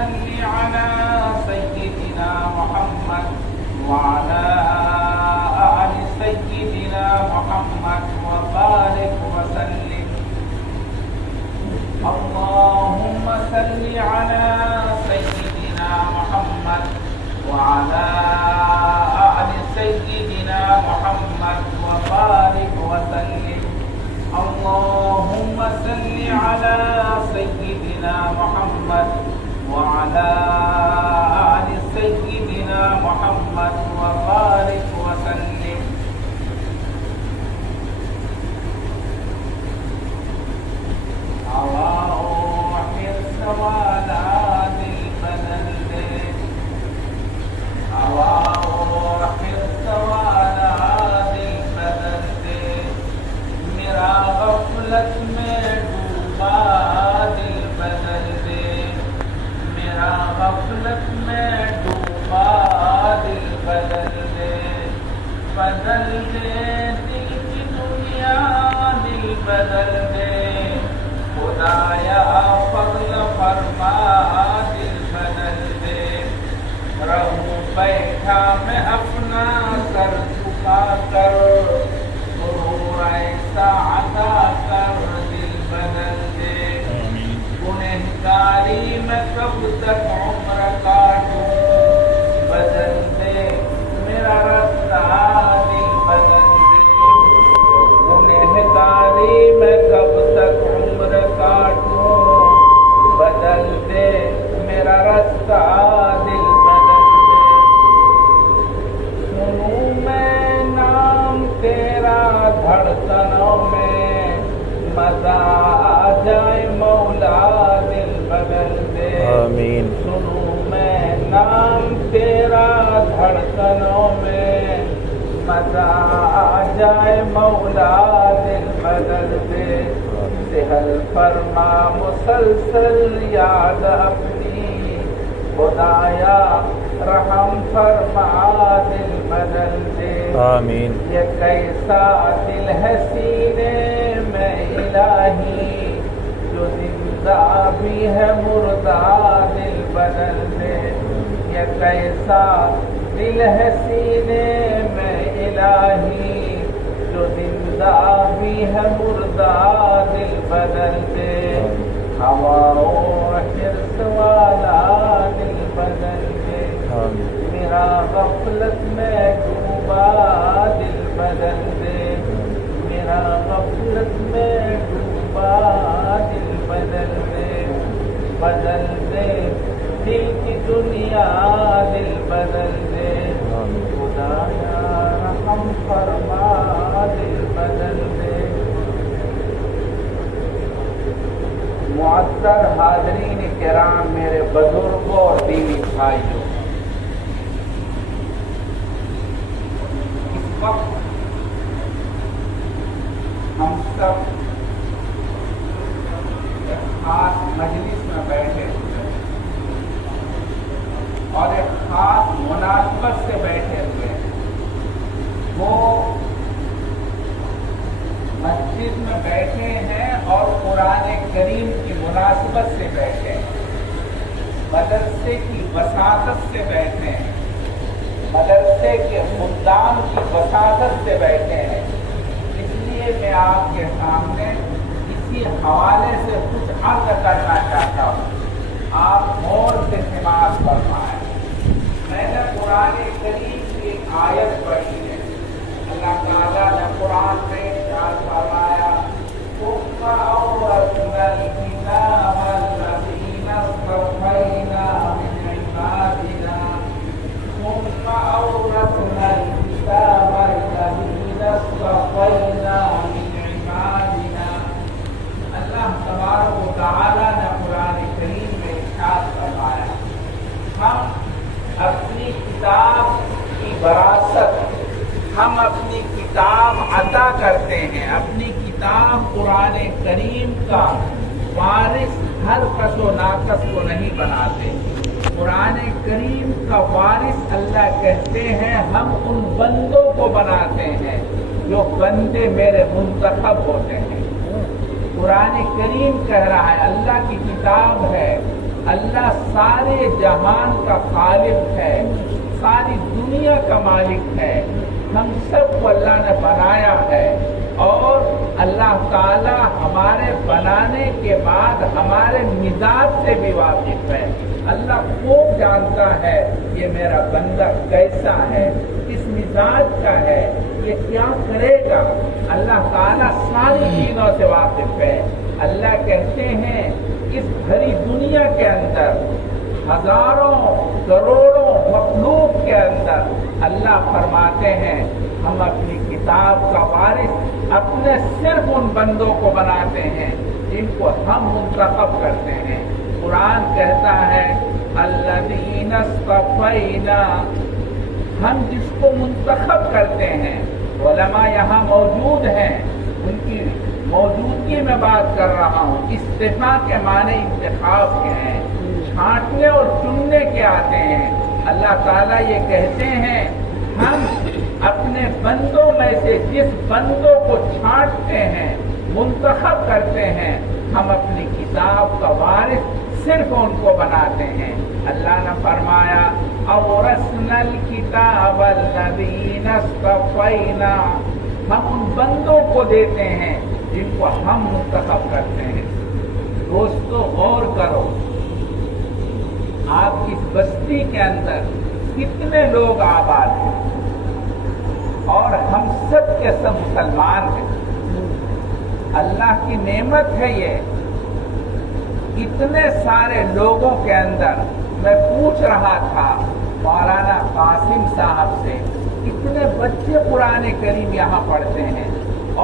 صل على سيدنا محمد وعلى آل سيدنا محمد وبارك وسلم اللهم صل على سيدنا محمد وعلى آل سيدنا محمد وبارك وسلم اللهم صل على سيدنا محمد وعلى آل سيدنا محمد وبارك وسلم غفلت میں ڈوبا دل بدل دے میرا غفلت میں ڈوبا دل بدل دے بدل دے دل کی دنیا دل بدل دے خدایا فضل فرما دل بدل دے رہوں بیٹھا میں اپنا سر جھکا کر ایسا عطا کر دل بدل دے گنہگاری میں کب تک عمر کاٹوں بدل دے میرا رستہ دل بدل دے گنہگاری میں کب تک عمر کاٹوں بدل دے میرا رستہ دل بدل دے سنوں میں نام تیرا دھڑکنوں میں مزہ آ جائے مولا دل بدل دے آمین سنوں میں نام تیرا دھڑکنوں میں مزہ آ جائے مولا دل بدل دے سہل فرما مسلسل یاد اپنی خدایا رحم فرما دل بدل دے آمین یہ کیسا دل ہے سینے میں الہی جو زندہ بھی ہے مردہ دل بدل دے یہ کیسا دل ہے سینے میں الہی جو زندہ بھی ہے مردہ دل بدل دے ہواؤں حرص والا دل بدل دے میرا غفلت میں ڈوبا دل بدل دے میرا غفلت میں ڈوبا دل بدل دے بدل دے دل کی دنیا دل بدل دے خدایا رحم فرما دل بدل دے معزز حاضرین کرام میرے بزرگوں اور دینی بھائیوں اس وقت ہم سب ایک خاص مجلس میں بیٹھے ہوئے اور ایک خاص مناسبت سے بیٹھے ہوئے وہ مسجد میں بیٹھے ہیں اور قرآن کریم کی مناسبت سے بیٹھے ہیں مدرسے کی وساطت سے بیٹھے ہیں مدرسے کے خدام کی وساطت سے بیٹھے ہیں اس لیے میں آپ کے سامنے اسی حوالے سے کچھ عرض کرنا چاہتا ہوں آپ غور سے سماعت فرمائیں میں نے قرآن کریم کی ایک آیت پڑھی ہے اللہ تعالیٰ نے قرآن میں ارشاد فرمایا ثم أورثنا الكتاب الذين اصطفينا من عبادنا ثم أورثنا الكتاب الذين اصطفينا من عبادنا اللہ تبارک و تعالیٰ نے قرآن کریم میں ارشاد فرمایا ہم اپنی کتاب کی وراثت ہم اپنی کتاب عطا کرتے ہیں اپنی کتاب قرآن کریم کا وارث ہر کس و ناقص کو نہیں بناتے قرآن کریم کا وارث اللہ کہتے ہیں ہم ان بندوں کو بناتے ہیں جو بندے میرے منتخب ہوتے ہیں قرآن کریم کہہ رہا ہے اللہ کی کتاب ہے اللہ سارے جہان کا خالق ہے، ساری دنیا کا مالک ہے، ہم سب کو اللہ نے بنایا ہے، اور اللہ تعالی ہمارے بنانے کے بعد ہمارے مزاج سے بھی واقف ہے۔ اللہ خوب جانتا ہے یہ میرا بندہ کیسا ہے، کس مزاج کا ہے، یہ کیا کرے گا۔ اللہ تعالیٰ ساری چیزوں سے واقف ہے۔ اللہ کہتے ہیں اس بھری دنیا کے اندر ہزاروں کروڑوں مخلوق کے اندر اللہ فرماتے ہیں ہم اپنی کتاب کا وارث اپنے صرف ان بندوں کو بناتے ہیں جن کو ہم منتخب کرتے ہیں۔ قرآن کہتا ہے الذین اصطفینا، ہم جس کو منتخب کرتے ہیں۔ علماء یہاں موجود ہیں، ان کی موجودگی میں بات کر رہا ہوں۔ استفاء کے معنی انتخاب کے ہیں، چھانٹنے اور چننے کے آتے ہیں۔ اللہ تعالیٰ یہ کہتے ہیں ہم اپنے بندوں میں سے جس بندوں کو چھانٹتے ہیں، منتخب کرتے ہیں، ہم اپنی کتاب کا وارث صرف ان کو بناتے ہیں۔ اللہ نے فرمایا اورثنا الکتاب الذین اصطفینا، ہم ان بندوں کو دیتے ہیں جن کو ہم منتخب کرتے ہیں۔ دوستو غور کرو، آپ کی بستی کے اندر کتنے لوگ آباد ہیں، اور ہم سب کے سب مسلمان ہیں۔ اللہ کی نعمت ہے یہ۔ اتنے سارے لوگوں کے اندر میں پوچھ رہا تھا مولانا قاسم صاحب سے، کتنے بچے قرآن کریم یہاں پڑھتے ہیں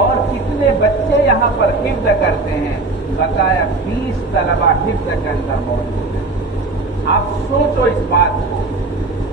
اور کتنے بچے یہاں پر حفظ کرتے ہیں؟ بتایا 20 طلبہ حفظ کے اندر موجود ہیں۔ آپ سوچو اس بات کو،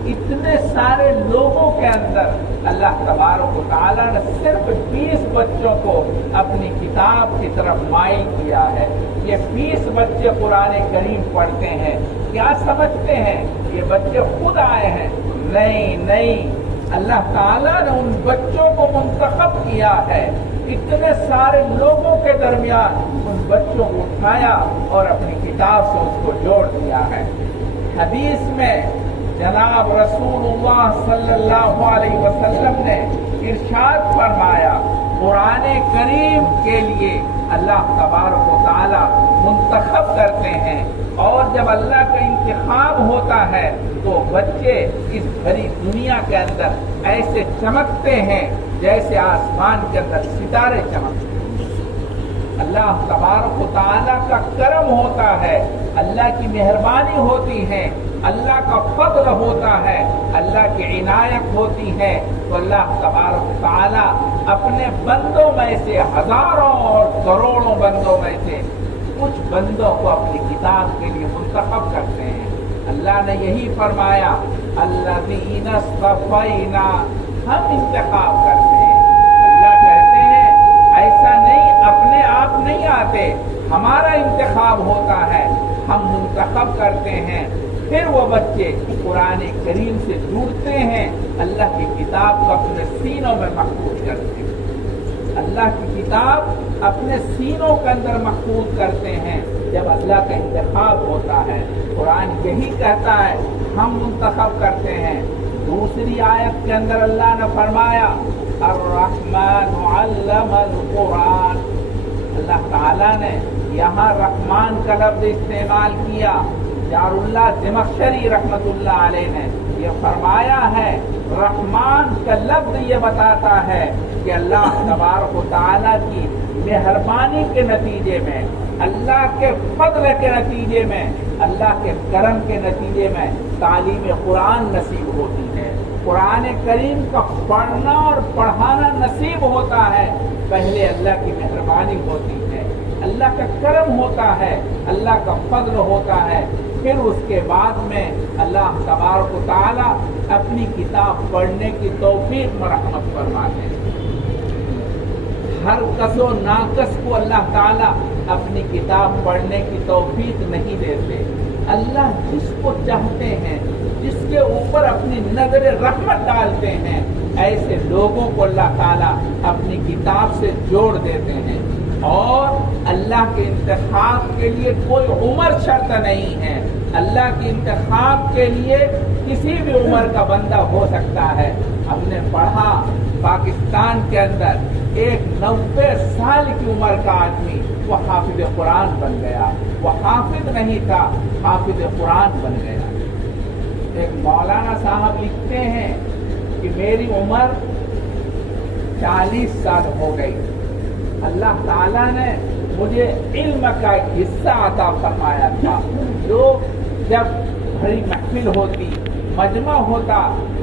اتنے سارے لوگوں کے اندر اللہ تبارک و تعالیٰ نے صرف 20 بچوں کو اپنی کتاب کی طرف مائل کیا ہے۔ یہ 20 بچے قرآن کریم پڑھتے ہیں، کیا سمجھتے ہیں یہ بچے خود آئے ہیں؟ نہیں، اللہ تعالیٰ نے ان بچوں کو منتخب کیا ہے۔ اتنے سارے لوگوں کے درمیان ان بچوں کو اٹھایا اور اپنی کتاب سے اس کو جوڑ دیا ہے۔ حدیث میں جناب رسول اللہ صلی اللہ علیہ وسلم نے ارشاد فرمایا قرآن کریم کے لیے اللہ تبارک و تعالی منتخب کرتے ہیں، اور جب اللہ کا انتخاب ہوتا ہے تو بچے اس بھری دنیا کے اندر ایسے چمکتے ہیں جیسے آسمان کے اندر ستارے چمکتے ہیں۔ اللہ تبارک و تعالیٰ کا کرم ہوتا ہے، اللہ کی مہربانی ہوتی ہے، اللہ کا فضل ہوتا ہے، اللہ کی عنایت ہوتی ہے، تو اللہ تبارک و تعالیٰ اپنے بندوں میں سے ہزاروں اور کروڑوں بندوں میں سے کچھ بندوں کو اپنی کتاب کے لیے منتخب کرتے ہیں۔ اللہ نے یہی فرمایا الذین اصطفینا، ہم انتخاب کرتے ہیں۔ اللہ کہتے ہیں ایسا نہیں، اپنے آپ نہیں آتے، ہمارا انتخاب ہوتا ہے، ہم منتخب کرتے ہیں، پھر وہ بچے قرآن کریم سے جڑتے ہیں، اللہ کی کتاب کو اپنے سینوں میں محفوظ کرتے ہیں۔ اللہ کی کتاب اپنے سینوں کے اندر محفوظ کرتے ہیں جب اللہ کا انتخاب ہوتا ہے۔ قرآن یہی کہتا ہے ہم منتخب کرتے ہیں۔ دوسری آیت کے اندر اللہ نے فرمایا الرحمن علم القرآن، اللہ تعالیٰ نے یہاں رحمان کا لفظ استعمال کیا۔ جار اللہ زمخشری رحمت اللہ علیہ نے یہ فرمایا ہے رحمان کا لفظ یہ بتاتا ہے کہ اللہ تبارک و تعالیٰ کی مہربانی کے نتیجے میں، اللہ کے فضل کے نتیجے میں، اللہ کے کرم کے نتیجے میں تعلیم قرآن نصیب ہوتی ہے، قرآن کریم کا پڑھنا اور پڑھانا نصیب ہوتا ہے۔ پہلے اللہ کی مہربانی ہوتی ہے، اللہ کا کرم ہوتا ہے، اللہ کا فضل ہوتا ہے، پھر اس کے بعد میں اللہ تبارک و تعالیٰ اپنی کتاب پڑھنے کی توفیق مرحمت فرماتے ہیں۔ ہر کس و ناقص کو اللہ تعالیٰ اپنی کتاب پڑھنے کی توفیق نہیں دیتے۔ اللہ جس کو چاہتے ہیں، جس کے اوپر اپنی نظر رحمت ڈالتے ہیں، ایسے لوگوں کو اللہ تعالیٰ اپنی کتاب سے جوڑ دیتے ہیں، اور اللہ کے انتخاب کے کے لیے کوئی عمر شرط نہیں ہے. اللہ کے انتخاب کے لیے کسی بھی عمر کا بندہ ہو سکتا ہے. ہم نے پڑھا پاکستان کے اندر ایک 90 سال کی عمر کا آدمی وہ حافظ قرآن بن گیا. وہ حافظ نہیں تھا، حافظ قرآن بن گیا. ایک مولانا صاحب لکھتے ہیں کہ میری عمر 40 سال ہو گئی. اللہ تعالیٰ نے مجھے علم کا ایک حصہ عطا فرمایا تھا. لوگ جب بڑی محفل ہوتی، مجمع ہوتا،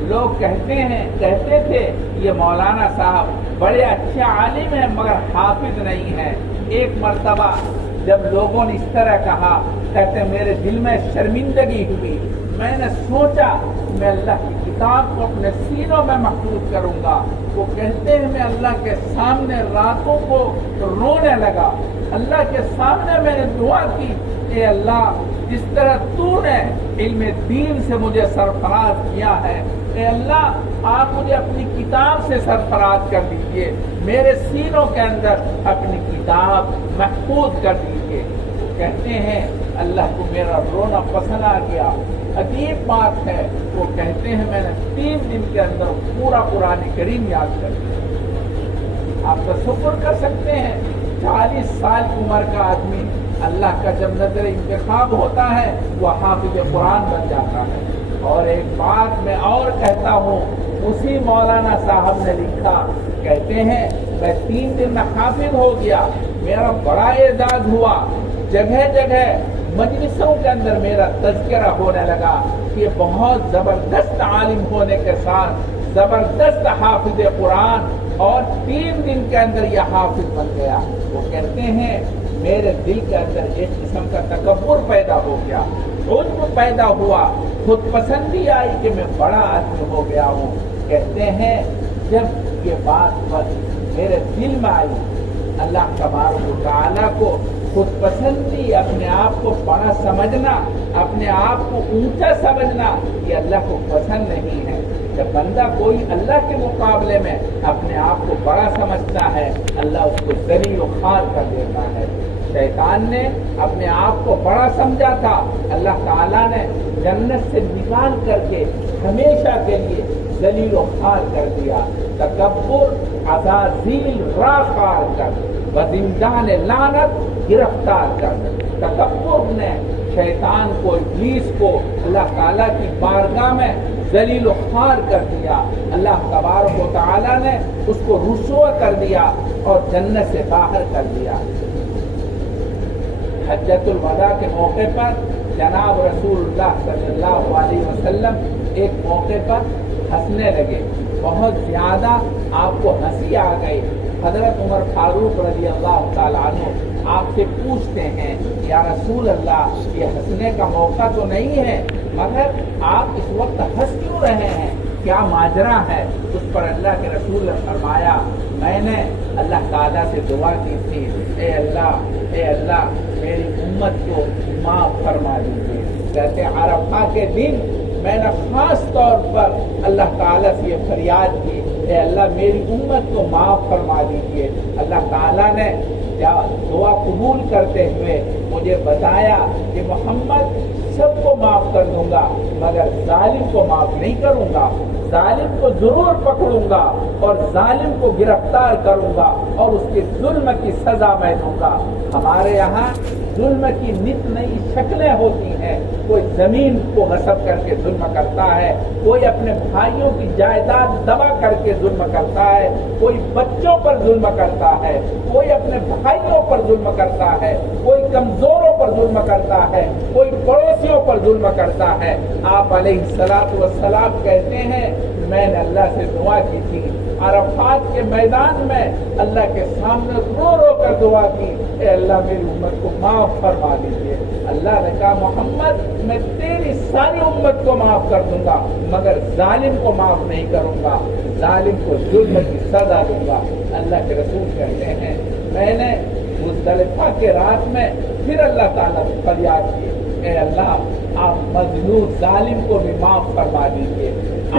لوگ کہتے تھے یہ مولانا صاحب بڑے اچھے عالم ہیں مگر حافظ نہیں ہیں. ایک مرتبہ جب لوگوں نے اس طرح کہا، کہتے میرے دل میں شرمندگی ہوئی. میں نے سوچا میں اللہ کی کتاب کو اپنے سینوں میں محفوظ کروں گا. وہ کہتے ہیں میں اللہ کے سامنے راتوں کو رونے لگا. اللہ کے سامنے میں نے دعا کی، اے اللہ جس طرح تو نے علم دین سے مجھے سرفراز کیا ہے، اے اللہ آپ مجھے اپنی کتاب سے سرفراز کر دیجئے. میرے سینوں کے اندر اپنی کتاب محفوظ کر دیجئے. کہتے ہیں اللہ کو میرا رونا پسند آ گیا. عجیب بات ہے، وہ کہتے ہیں میں نے 3 دن کے اندر پورا قرآن کریم یاد کر دیا. آپ تصور کر سکتے ہیں 40 سال کی عمر کا آدمی اللہ کا جب نظر انتخاب ہوتا ہے وہ حافظ قرآن بن جاتا ہے. اور ایک بات میں اور کہتا ہوں، اسی مولانا صاحب نے لکھا، کہتے ہیں میں 3 دن میں حافظ ہو گیا. میرا بڑا اعزاز ہوا. جگہ جگہ مجلسوں کے اندر میرا تذکرہ ہونے لگا کہ بہت زبردست عالم ہونے کے ساتھ زبردست حافظ قرآن، اور 3 دن کے اندر یہ حافظ بن گیا. وہ کہتے ہیں میرے دل کے اندر ایک قسم کا تکبر پیدا ہو گیا، عجب پیدا ہوا، خود پسندی آئی کہ میں بڑا آدمی ہو گیا ہوں. کہتے ہیں جب یہ بات میرے دل میں آئی، اللہ تبارک و تعالیٰ کو خود پسندی، اپنے آپ کو بڑا سمجھنا، اپنے آپ کو اونچا سمجھنا، یہ اللہ کو پسند نہیں ہے. جب بندہ کوئی اللہ کے مقابلے میں اپنے آپ کو بڑا سمجھتا ہے، اللہ اس کو ذلیل و خوار کر دیتا ہے. شیطان نے اپنے آپ کو بڑا سمجھا تھا، اللہ تعالیٰ نے جنت سے نکال کر کے ہمیشہ کے لیے ذلیل و خوار کر دیا. تکبر عزازیل راخار کر، وزندان لعنت گرفتار کر. تکبر نے شیطان کو، ابلیس کو اللہ تعالیٰ کی بارگاہ میں ذلیل و خوار کر دیا. اللہ تبارک و تعالیٰ نے اس کو رسوا کر دیا اور جنت سے باہر کر دیا. حجۃ الوداع کے موقع پر جناب رسول اللہ صلی اللہ علیہ وسلم ایک موقع پر ہنسنے لگے. بہت زیادہ آپ کو ہنسی آ گئی. حضرت عمر فاروق رضی اللہ تعالیٰ عنہ آپ سے پوچھتے ہیں، یا رسول اللہ یہ ہنسنے کا موقع تو نہیں ہے، مگر آپ اس وقت ہنس کیوں رہے ہیں، کیا ماجرا ہے؟ اس پر اللہ کے رسول نے فرمایا، میں نے اللہ تعالیٰ سے دعا کی تھی، اے اللہ میری امت کو معاف فرما دیجیے. کہتے عرفہ کے دن میں نے خاص طور پر اللہ تعالیٰ سے یہ فریاد کی، اے اللہ میری امت کو معاف فرما دیجیے. اللہ تعالیٰ نے دعا قبول کرتے ہوئے مجھے بتایا کہ محمد سب کو معاف کر دوں گا مگر ظالم کو معاف نہیں کروں گا. ظالم کو ضرور پکڑوں گا اور ظالم کو گرفتار کروں گا اور اس کے ظلم کی سزا میں دوں گا. ہمارے یہاں ظلم کی نت نئی شکلیں ہوتی ہیں. کوئی زمین کو غصب کر کے ظلم کرتا ہے، کوئی اپنے بھائیوں کی جائیداد دبا کر کے ظلم کرتا ہے، کوئی بچوں پر ظلم کرتا ہے، کوئی اپنے بھائیوں پر ظلم کرتا ہے، کوئی کمزوروں پر ظلم کرتا ہے، کوئی پڑوسیوں پر ظلم کرتا ہے. آپ علیہ الصلوۃ والسلام کہتے ہیں میں نے اللہ سے دعا کی تھی، عرفات کے میدان میں اللہ کے سامنے رو رو کر دعا کی، اے اللہ میری امت کو معاف فرما دیجیے. اللہ نے کہا محمد میں تیری ساری امت کو معاف کر دوں گا مگر ظالم کو معاف نہیں کروں گا، ظالم کو ظلم کی سزا دوں گا. اللہ کے رسول کہتے ہیں میں نے مزدلفہ کے رات میں پھر اللہ تعالیٰ سے فریاد کی، اے اللہ آپ مظلوم ظالم کو بھی معاف فرما دیجیے،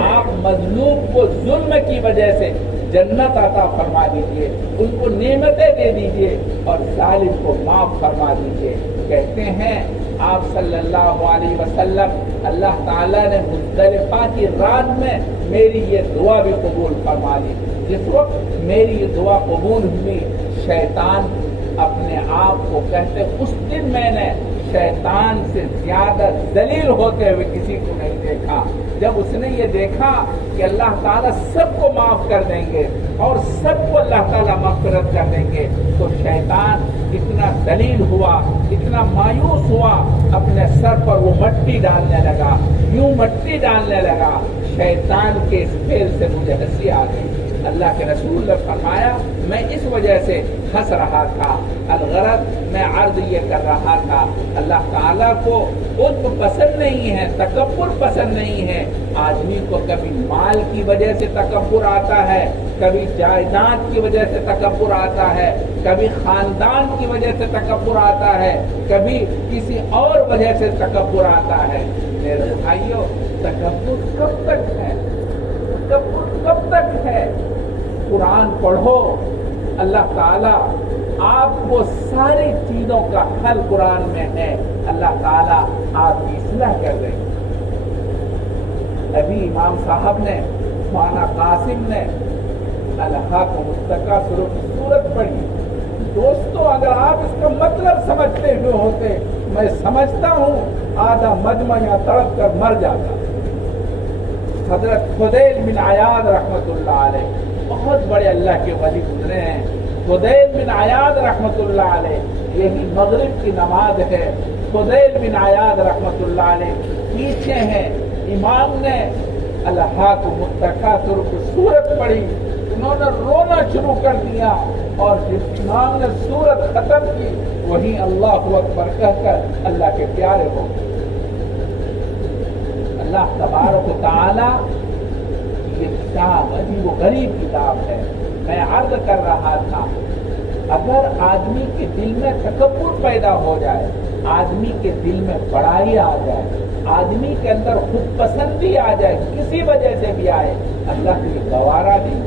آپ مظلوم کو ظلم کی وجہ سے جنت عطا فرما دیجیے، ان کو نعمتیں دے دیجیے اور ظالم کو معاف فرما دیجیے. कहते हैं आप सल्लल्लाहु अलैहि वसल्लम अल्लाह ताला ने मुज़दलिफा की रात में मेरी ये दुआ भी कबूल फरमा ली। जिस वक्त मेरी ये दुआ कबूल हुई, शैतान अपने आप को कहते उस दिन मैंने शैतान से ज्यादा जलील होते हुए किसी को नहीं देखा। जब उसने ये देखा कि अल्लाह ताला सबको माफ कर देंगे और सबको अल्लाह ताला मग़फ़िरत कर देंगे, तो शैतान इतना जलील हुआ, इतना मायूस हुआ, अपने सर पर वो मट्टी डालने लगा, यूं मट्टी डालने लगा। शैतान के इस खेल से मुझे हंसी आ गई। अल्लाह के रसूल ने फरमाया मैं इस वजह से हंस रहा था, अलगरज मैं अर्ज ये कर रहा था अल्लाह ताला को उज्ब पसंद नहीं है, तकब्बुर पसंद नहीं है। आदमी को कभी माल की वजह से तकब्बुर आता है, कभी जायदाद की वजह से तकब्बुर आता है, कभी खानदान की वजह से तकब्बुर आता है, कभी किसी और वजह से तकब्बुर आता है। मेरे भाइयों, तकब्बुर कब तक है? तकब्बुर कब तक है? कुरान पढ़ो, अल्लाह ताला आपको सारी चीजों का हल कुरान में है। अल्लाह ताला आपकी इस्लाह कर रहे हैं। अभी इमाम साहब ने, मौलाना कासिम ने अल-हाक़ुमुत-तकासुर सूरत पढ़ी। दोस्तों, अगर आप इसका मतलब समझते हुए होते, मैं समझता हूँ आधा मजमा या तड़प कर मर जाता। हजरत फुदैल बिन अयाद रहमतुल्लाह अलैह बहुत बड़े अल्लाह के वली गुजरे हैं। फुदैल बिन अयाद रहमतुल्लाह अलैह, यही मगरिब की नमाज है। फुदैल बिन अयाद रहमतुल्लाह अलैह पीछे हैं। इमाम ने अल-हाक़ुमुत-तकासुर की सूरत पढ़ी, उन्होंने रोना शुरू कर दिया और जिस इमाम ने सूरत खत्म की वही अल्लाहु अकबर कहकर अल्लाह के प्यारे हो गए। अल्लाह तबारक व तआला ये किताब अजीब व गरीब किताब है। मैं अर्ज कर रहा था, अगर आदमी के दिल में तकब्बुर पैदा हो जाए, आदमी के दिल में बड़ाई आ जाए, आदमी के अंदर खुद पसंदी आ जाए, किसी वजह से भी आए, अल्लाह के लिए गवारा नहीं,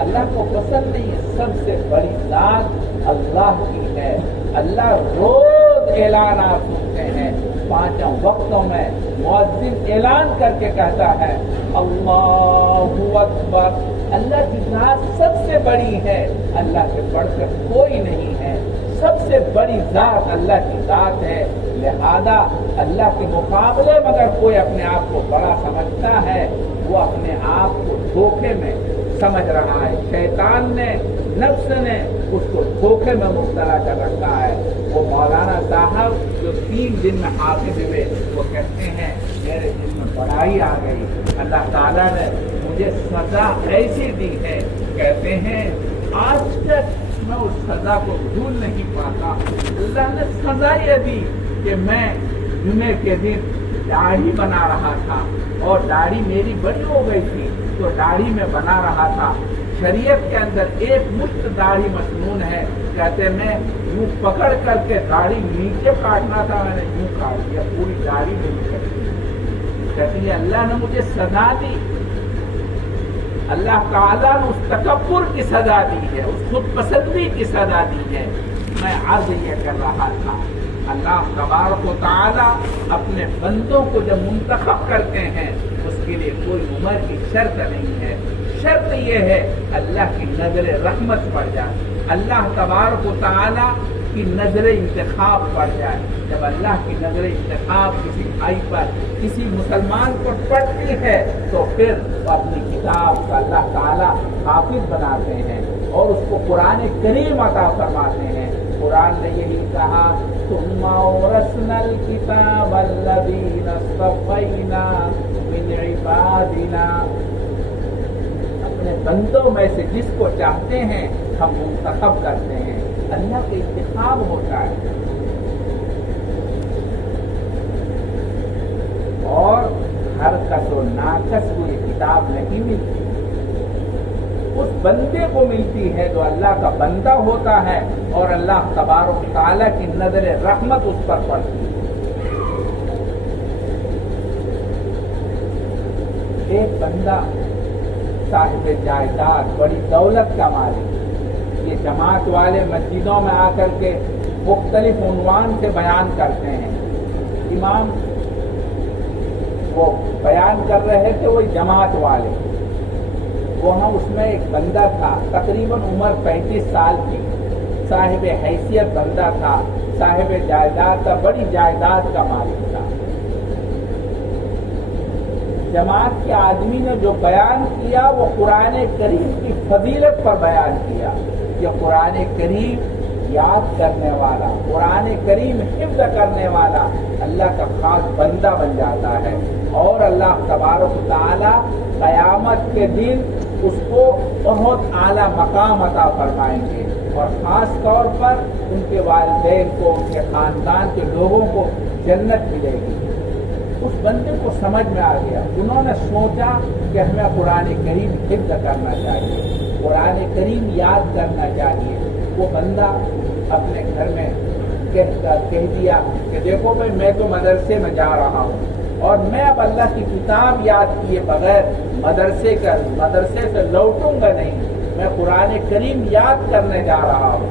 अल्लाह को पसंद नहीं है। सबसे बड़ी जात अल्लाह की है। अल्लाह रोज ऐलान आप सुनते हैं, पांचों वक्तों में मुअज्जिन ऐलान करके कहता है अल्लाहु अकबर। अल्लाह की जात सबसे बड़ी है, अल्लाह से बढ़कर कोई नहीं है। सबसे बड़ी जात अल्लाह की जात है। लिहाजा अल्लाह के मुकाबले में अगर कोई अपने आप को बड़ा समझता है, वो अपने आप को धोखे में समझ रहा है। शैतान ने, नफ्स ने उसको धोखे में मुब्तला कर रखा है। वो मौलाना साहब जो 3 दिन में हाफिज हुए, वो कहते हैं मेरे दिल में बड़ाई आ गई, अल्लाह ताला ने मुझे सजा ऐसी दी है, कहते हैं आज तक मैं उस सजा को भूल नहीं पाता। अल्लाह ने सजा ये दी कि मैं जुमे के दिन दाढ़ी बना रहा था और दाढ़ी मेरी बड़ी हो गई थी, तो दाढ़ी में बना रहा था। शरीयत के अंदर एक मुश्त दाढ़ी मसनून है, कहते मैं यूं पकड़ करके दाढ़ी नीचे काटना था, मैंने यूं काट दिया, पूरी दाढ़ी नहीं कटी। कहती है अल्लाह ने मुझे सजा दी, अल्लाह ताला ने उस तकब्बुर की सजा दी है, उस खुद पसंदी की सजा दी है। मैं अर्ज ये कर रहा था, अल्लाह तबारक व तआला अपने बंदों को जब मुंतखब करते हैं, उसके लिए कोई उम्र की शर्त नहीं है। शर्त यह है अल्लाह की नजर रहमत पड़ जाए, अल्लाह तबारक व तआला की नजर इंतखाब पड़ जाए। जब अल्लाह की नजर इंतखाब किसी भाई पर, किसी मुसलमान पर पड़ती है, तो फिर वो अपनी किताब का अल्लाह ताला हाफिज बनाते हैं और उसको कुरान करीम अता फरमाते हैं। कुरान ने यही कहा, सुम्मा औरसनल किताब अल्लज़ीना इस्तफ़ैना मिन इबादिना, अपने बंदों में से जिसको चाहते हैं हम मुंतखब करते हैं। अल्लाह का इंतखाब होता है और हर कस व नाकस को ये किताब नहीं मिलती, उस बंदे को मिलती है जो अल्लाह का बंदा होता है और अल्लाह तबारक तआला की नजर रहमत उस पर पड़ती है। एक बंदा साहिब जायदाद, बड़ी दौलत का मालिक, ये जमात वाले मस्जिदों में आकर के मुख्तलिफ उन्वान से बयान करते हैं। इमाम वो बयान कर रहे थे वही जमात वाले, वहाँ उसमें एक बंदा था, तकरीबन उम्र 35 साल की, साहिब हैसियत बंदा था, साहिब जायदाद था, बड़ी जायदाद का मालिक था। जमात के आदमी ने जो बयान किया वो कुरान करीम की फजीलत पर बयान किया कि कुरान करीम याद करने वाला, कुरान करीम हिफ्ज़ करने वाला अल्लाह का खास बंदा बन जाता है और अल्लाह तबारक व तआला क़यामत के दिन उसको बहुत आला मकाम अता फरमाएंगे और ख़ास तौर पर उनके वालिदैन को, उनके ख़ानदान के लोगों को जन्नत मिलेगी। उस बंदे को समझ में आ गया, उन्होंने सोचा कि हमें कुरान करीम हिफ्ज़ करना चाहिए, कुरान करीम याद करना चाहिए। वो बंदा अपने घर में कह दिया कि देखो भाई, मैं तो मदरसे में जा रहा हूँ और मैं अब अल्लाह की किताब याद किए बगैर मदरसे से लौटूंगा नहीं, मैं कुरान करीम याद करने जा रहा हूँ।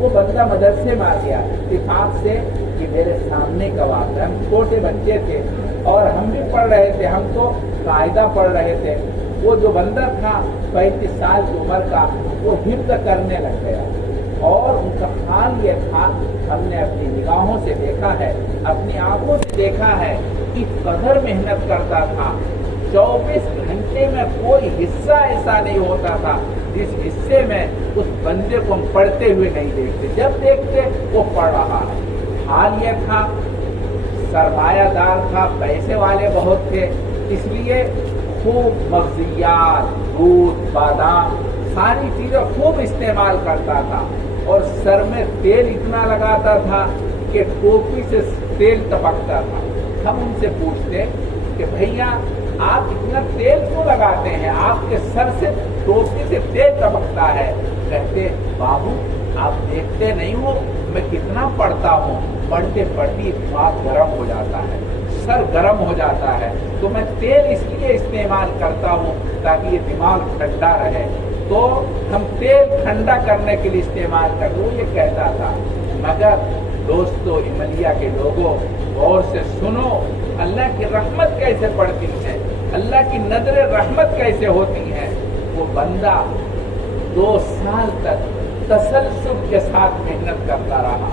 वो बंदा मदरसे में आ गया इत्तेफाक से कि मेरे सामने का वाक़या, हम छोटे बच्चे थे और हम भी पढ़ रहे थे, हम तो कायदा पढ़ रहे थे। वो जो बंदा था 35 साल की उम्र का, वो हिफ्ज़ करने लग गया और उनका हाल ये था, हमने अपनी निगाहों से देखा है, अपनी आंखों से देखा है, इस कदर मेहनत करता था। 24 घंटे में कोई हिस्सा ऐसा नहीं होता था जिस हिस्से में उस बंदे को हम पढ़ते हुए नहीं देखते, जब देखते वो पढ़ रहा है। हाल ये था, सरमायादार था, पैसे वाले बहुत थे, इसलिए खूब मग़ज़ियात, दूध, बादाम, सारी चीज़ें खूब इस्तेमाल करता था और सर में तेल इतना लगाता था कि टोपी से तेल टपकता था। हम उनसे पूछते कि भैया आप इतना तेल क्यों लगाते हैं, आपके सर से टोपी से तेल टपकता है। कहते बाबू आप देखते नहीं हो मैं कितना पढ़ता हूँ, पढ़ते पढ़ते दिमाग गर्म हो जाता है, सर गर्म हो जाता है, तो मैं तेल इसलिए इस्तेमाल करता हूँ ताकि ये दिमाग ठंडा रहे। तो हम तेल ठंडा करने के लिए इस्तेमाल करते, वो ये कहता था। मगर दोस्तों, इमलिया के लोगों, गौर से सुनो, अल्लाह की रहमत कैसे पड़ती है, अल्लाह की नजर रहमत कैसे होती है। वो बंदा 2 साल तक तसल्सल के साथ मेहनत करता रहा,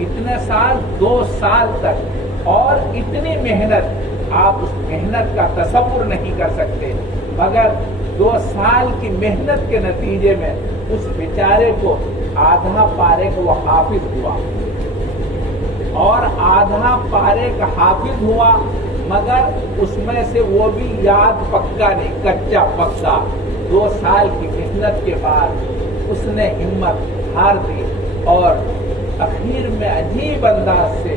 इतने साल, 2 साल तक, और इतनी मेहनत आप उस मेहनत का तसव्वुर नहीं कर सकते। मगर 2 साल की मेहनत के नतीजे में उस बेचारे को आधा पारे को वो हाफिज हुआ और आधा पारे का हाफिज हुआ, मगर उसमें से वो भी याद पक्का नहीं, कच्चा पक्का। 2 साल की मेहनत के बाद उसने हिम्मत हार दी और आखिर में अजीब अंदाज से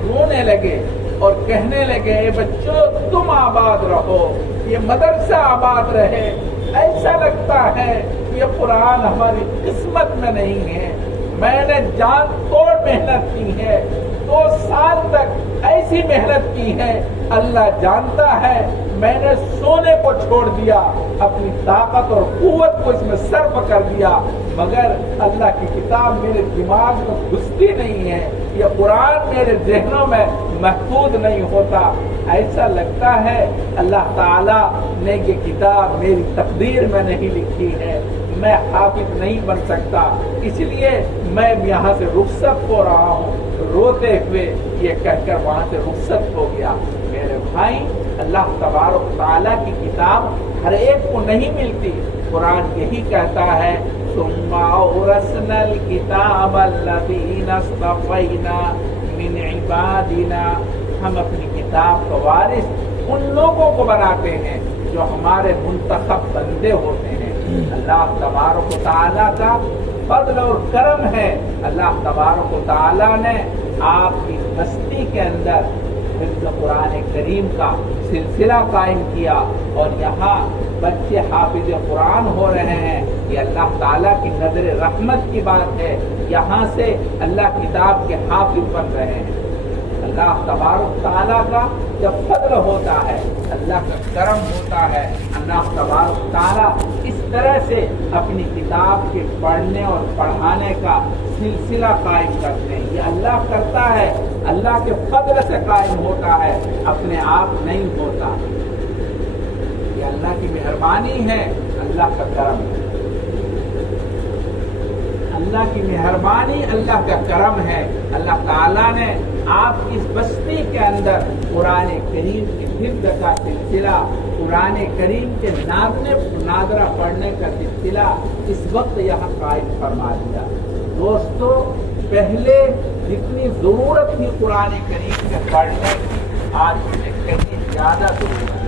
रोने लगे और कहने लगे, बच्चों तुम आबाद रहो, ये मदरसा आबाद रहे। ऐसा लगता है कि ये कुरान हमारी किस्मत में नहीं है, मैंने जान तोड़ मेहनत की है, 2 साल तक ऐसी मेहनत की है, अल्लाह जानता है मैंने सोने को छोड़ दिया, अपनी ताकत और कुव्वत को इसमें सर्फ कर दिया, मगर अल्लाह की किताब मेरे दिमाग में घुसती नहीं है, ये कुरान मेरे ज़हनों में महफूज नहीं होता। ऐसा लगता है अल्लाह ताला ने ये किताब मेरी तकदीर में नहीं लिखी है, मैं हाफिज नहीं बन सकता, इसलिए मैं यहाँ से रुखसत हो रहा हूँ। रोते हुए ये कहकर वहाँ से रुखसत हो गया। मेरे भाई, अल्लाह तबारक ताला की किताब हर एक को नहीं मिलती। कुरान यही कहता है, सुम्मा औरसनल किताब अल्लज़ीना इस्तफ़ैना मिन इबादिना, हम अपनी किताब का वारिस उन लोगों को बनाते हैं जो हमारे मुंतखब बंदे होते हैं। अल्लाह तबारक ताला का फज़ल और करम है, अल्लाह तबारक ताला ने आपकी बस्ती के अंदर कुरान करीम का सिलसिला कायम किया और यहाँ बच्चे हाफिज कुरान हो रहे हैं। ये अल्लाह ताला की नजर रहमत की बात है, यहाँ से अल्लाह किताब के हाफिज बन रहे हैं। اللہ تبارک تعالیٰ کا جب فضل ہوتا ہے، اللہ کا کرم ہوتا ہے، اللہ تبارک تعالیٰ اس طرح سے اپنی کتاب کے پڑھنے اور پڑھانے کا سلسلہ قائم کرتے ہیں۔ یہ اللہ کرتا ہے، اللہ کے فضل سے قائم ہوتا ہے، اپنے آپ نہیں ہوتا۔ یہ اللہ کی مہربانی ہے، اللہ کا کرم ہے، اللہ کی مہربانی، اللہ کا کرم ہے۔ اللہ تعالیٰ نے آپ کی اس بستی کے اندر قرآن کریم کی حفظ کا سلسلہ، قرآن کریم کے نادرہ پڑھنے کا سلسلہ اس وقت یہاں قائم فرما دیا۔ دوستو، پہلے جتنی ضرورت تھی قرآن کریم کے پڑھنے کی، آج سے کہیں زیادہ ضرورت ہے۔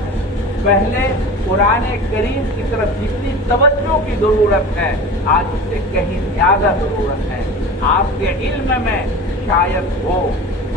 پہلے قرآن کریم کی طرف جتنی توجہ کی ضرورت ہے، آج سے کہیں زیادہ ضرورت ہے۔ آپ کے علم میں شاید ہو،